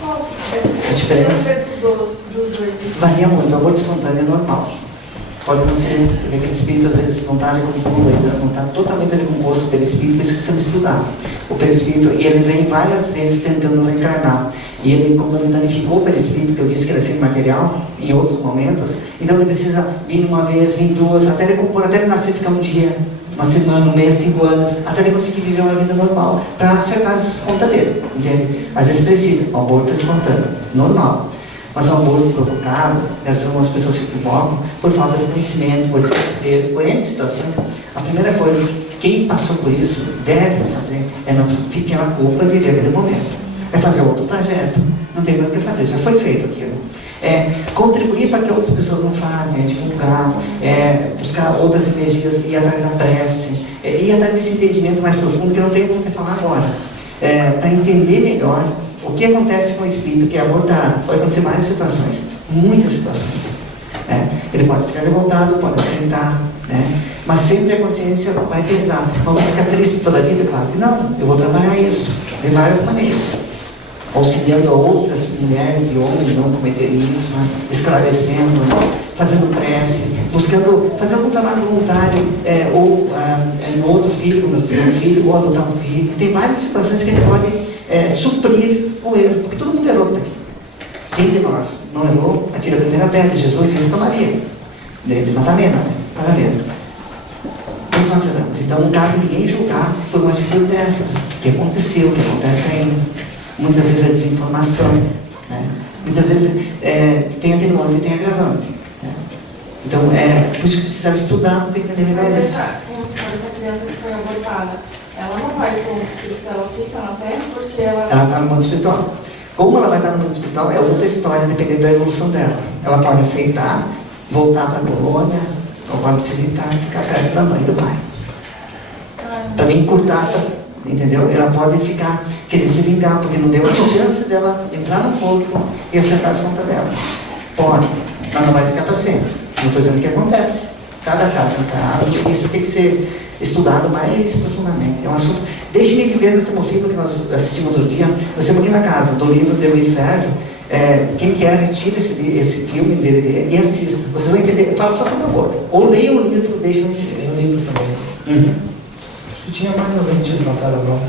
Qual é A diferença? Dos dois? Varia muito. O aborto espontâneo é normal. Pode não ser, porque aquele espírito às vezes não está não está totalmente decomposto pelo espírito, por isso que precisamos estudar. O perispírito, ele vem várias vezes tentando reencarnar. E ele, como ele danificou o perispírito, que eu disse que era sem material, em outros momentos, então ele precisa vir uma vez, vir 2, até ele compor, até ele nascer, ficar um dia, uma semana, um mês, 5 anos, até ele conseguir viver uma vida normal, para acertar as contas dele, entende? Às vezes precisa, um aborto espontâneo, normal. Mas o aborto provocado, às vezes algumas pessoas se equivocam por falta de conhecimento, por desespero, por N situações. A primeira coisa, quem passou por isso deve fazer é não ficar na culpa de viver aquele momento. É fazer outro trajeto, não tem mais o que fazer, já foi feito aquilo. Contribuir para que outras pessoas não fazem, divulgar, buscar outras energias, ir atrás da prece, ir atrás desse entendimento mais profundo que eu não tenho como te falar agora. Para entender melhor o que acontece com o espírito que é abortado. Pode acontecer várias situações, muitas situações. Ele pode ficar revoltado, pode aceitar, mas sempre a consciência vai pesar. Vamos ficar triste toda a vida? Claro que não, eu vou trabalhar isso de várias maneiras. Auxiliando a outras mulheres e homens não cometerem isso, esclarecendo, fazendo prece, buscando fazer algum trabalho voluntário, ou em outro filho, no segundo filho, ou adotar um filho. Tem várias situações que a gente pode suprir o erro, porque todo mundo errou daqui. Quem de nós não errou, atira a primeira pedra. Jesus fez com Maria, de Madalena, Madalena. Todos nós erramos. Então não cabe ninguém julgar por uma atitude dessas, que aconteceu, que acontece ainda. Muitas vezes a desinformação, Né? Muitas vezes tem atenuante e tem agravante. Né? Então, por isso que precisava estudar para entender melhor Mas isso. como se for essa criança que foi abortada, ela não vai com o espírito, ela fica na Terra porque ela... Ela está no mundo espiritual. Como ela vai estar no mundo espiritual é outra história, dependendo da evolução dela. Ela pode aceitar, voltar para a colônia, ou pode aceitar e ficar perto da mãe e do pai. Também encurtar, entendeu? Ela pode ficar, querer se vingar, porque não deu a chance dela entrar no corpo e acertar as contas dela. Pode, mas não vai ficar para sempre. Não estou dizendo o que acontece. Cada caso é um caso, isso tem que ser estudado mais profundamente. É um assunto. Deixe de ver esse filme que nós assistimos outro dia. Nós estamos aqui na casa, do livro de Luiz Sérgio. Quem quer, retira esse filme dele e assista. Vocês vão entender. Fala só sobre o aborto. Ou leiam o livro, deixem entender. Tem um livro também. Acho que tinha mais alguém que tinha levantado a mão.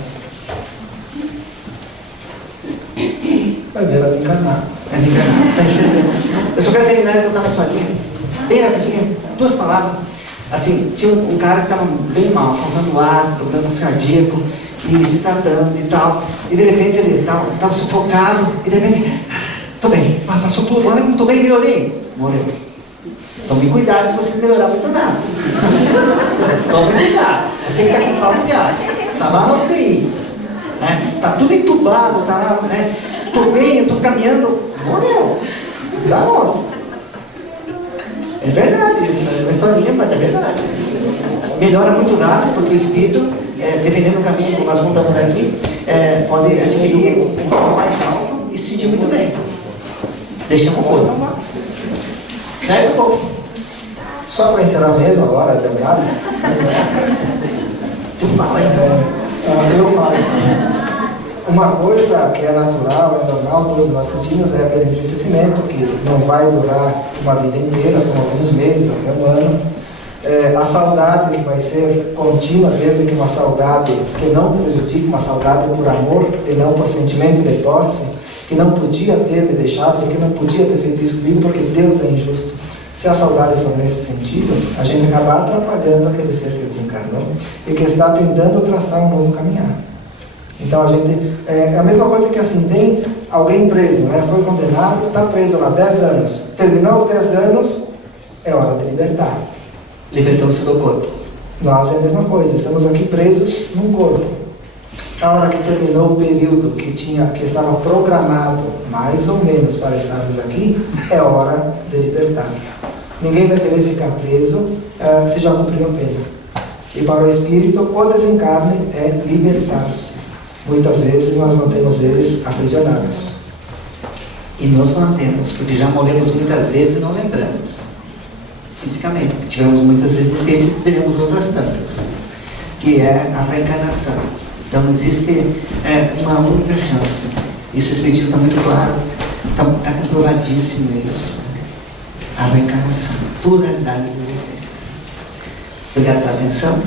Vai ver ela desencarnar. Mas enganado, tá enxergando. Eu só quero terminar de contar uma historinha. Bem rapidinho, 2 palavras. Assim, tinha um cara que estava bem mal, faltando ar, problemas cardíacos, e se tratando e tal. E de repente ele estava sufocado, e de repente, tô bem, passou tudo, olha como tô bem, melhorei. Morreu. Tome cuidado se você melhorar muito nada. Tome cuidado. Você que está aqui fala de ar. Está lá na UTI. Está tudo entubado, tá lá, né? Tô bem, eu tô caminhando. Morreu. Enganoso. É verdade isso. É uma historinha, mas é verdade. Melhora muito rápido, porque o espírito, dependendo do caminho que nós contamos daqui, pode adquirir um pouco mais alto e se sentir muito bem. Deixamos um pouco. Certo, povo? Só para encerrar mesmo agora, lembrado? Tu fala aí. Eu falo. Uma coisa que é natural, é normal, todos nós sentimos, é aquele entristecimento que não vai durar uma vida inteira, são alguns meses, até um ano. A saudade que vai ser contínua, desde que uma saudade que não prejudique, uma saudade por amor e não por sentimento de posse, que não podia ter me deixado, porque não podia ter feito isso comigo, porque Deus é injusto. Se a saudade for nesse sentido, a gente acaba atrapalhando aquele ser que desencarnou e que está tentando traçar um novo caminhar. Então a gente, é a mesma coisa que assim, tem alguém preso, né? Foi condenado, está preso lá 10 anos, terminou os 10 anos, é hora de libertar. Libertando-se do corpo. Nós é a mesma coisa, estamos aqui presos num corpo. A hora que terminou o período que estava programado, mais ou menos, para estarmos aqui, é hora de libertar. Ninguém vai querer ficar preso se já cumpriu a pena. E para o espírito, o desencarne é libertar-se. Muitas vezes nós mantemos eles aprisionados. E nos mantemos, porque já morremos muitas vezes e não lembramos. Fisicamente, tivemos muitas existências e teremos outras tantas, que é a reencarnação. Então existe uma única chance. Isso o Espiritismo está muito claro, está comprovadíssimo isso. A reencarnação, pluralidade das existências. Obrigado pela atenção.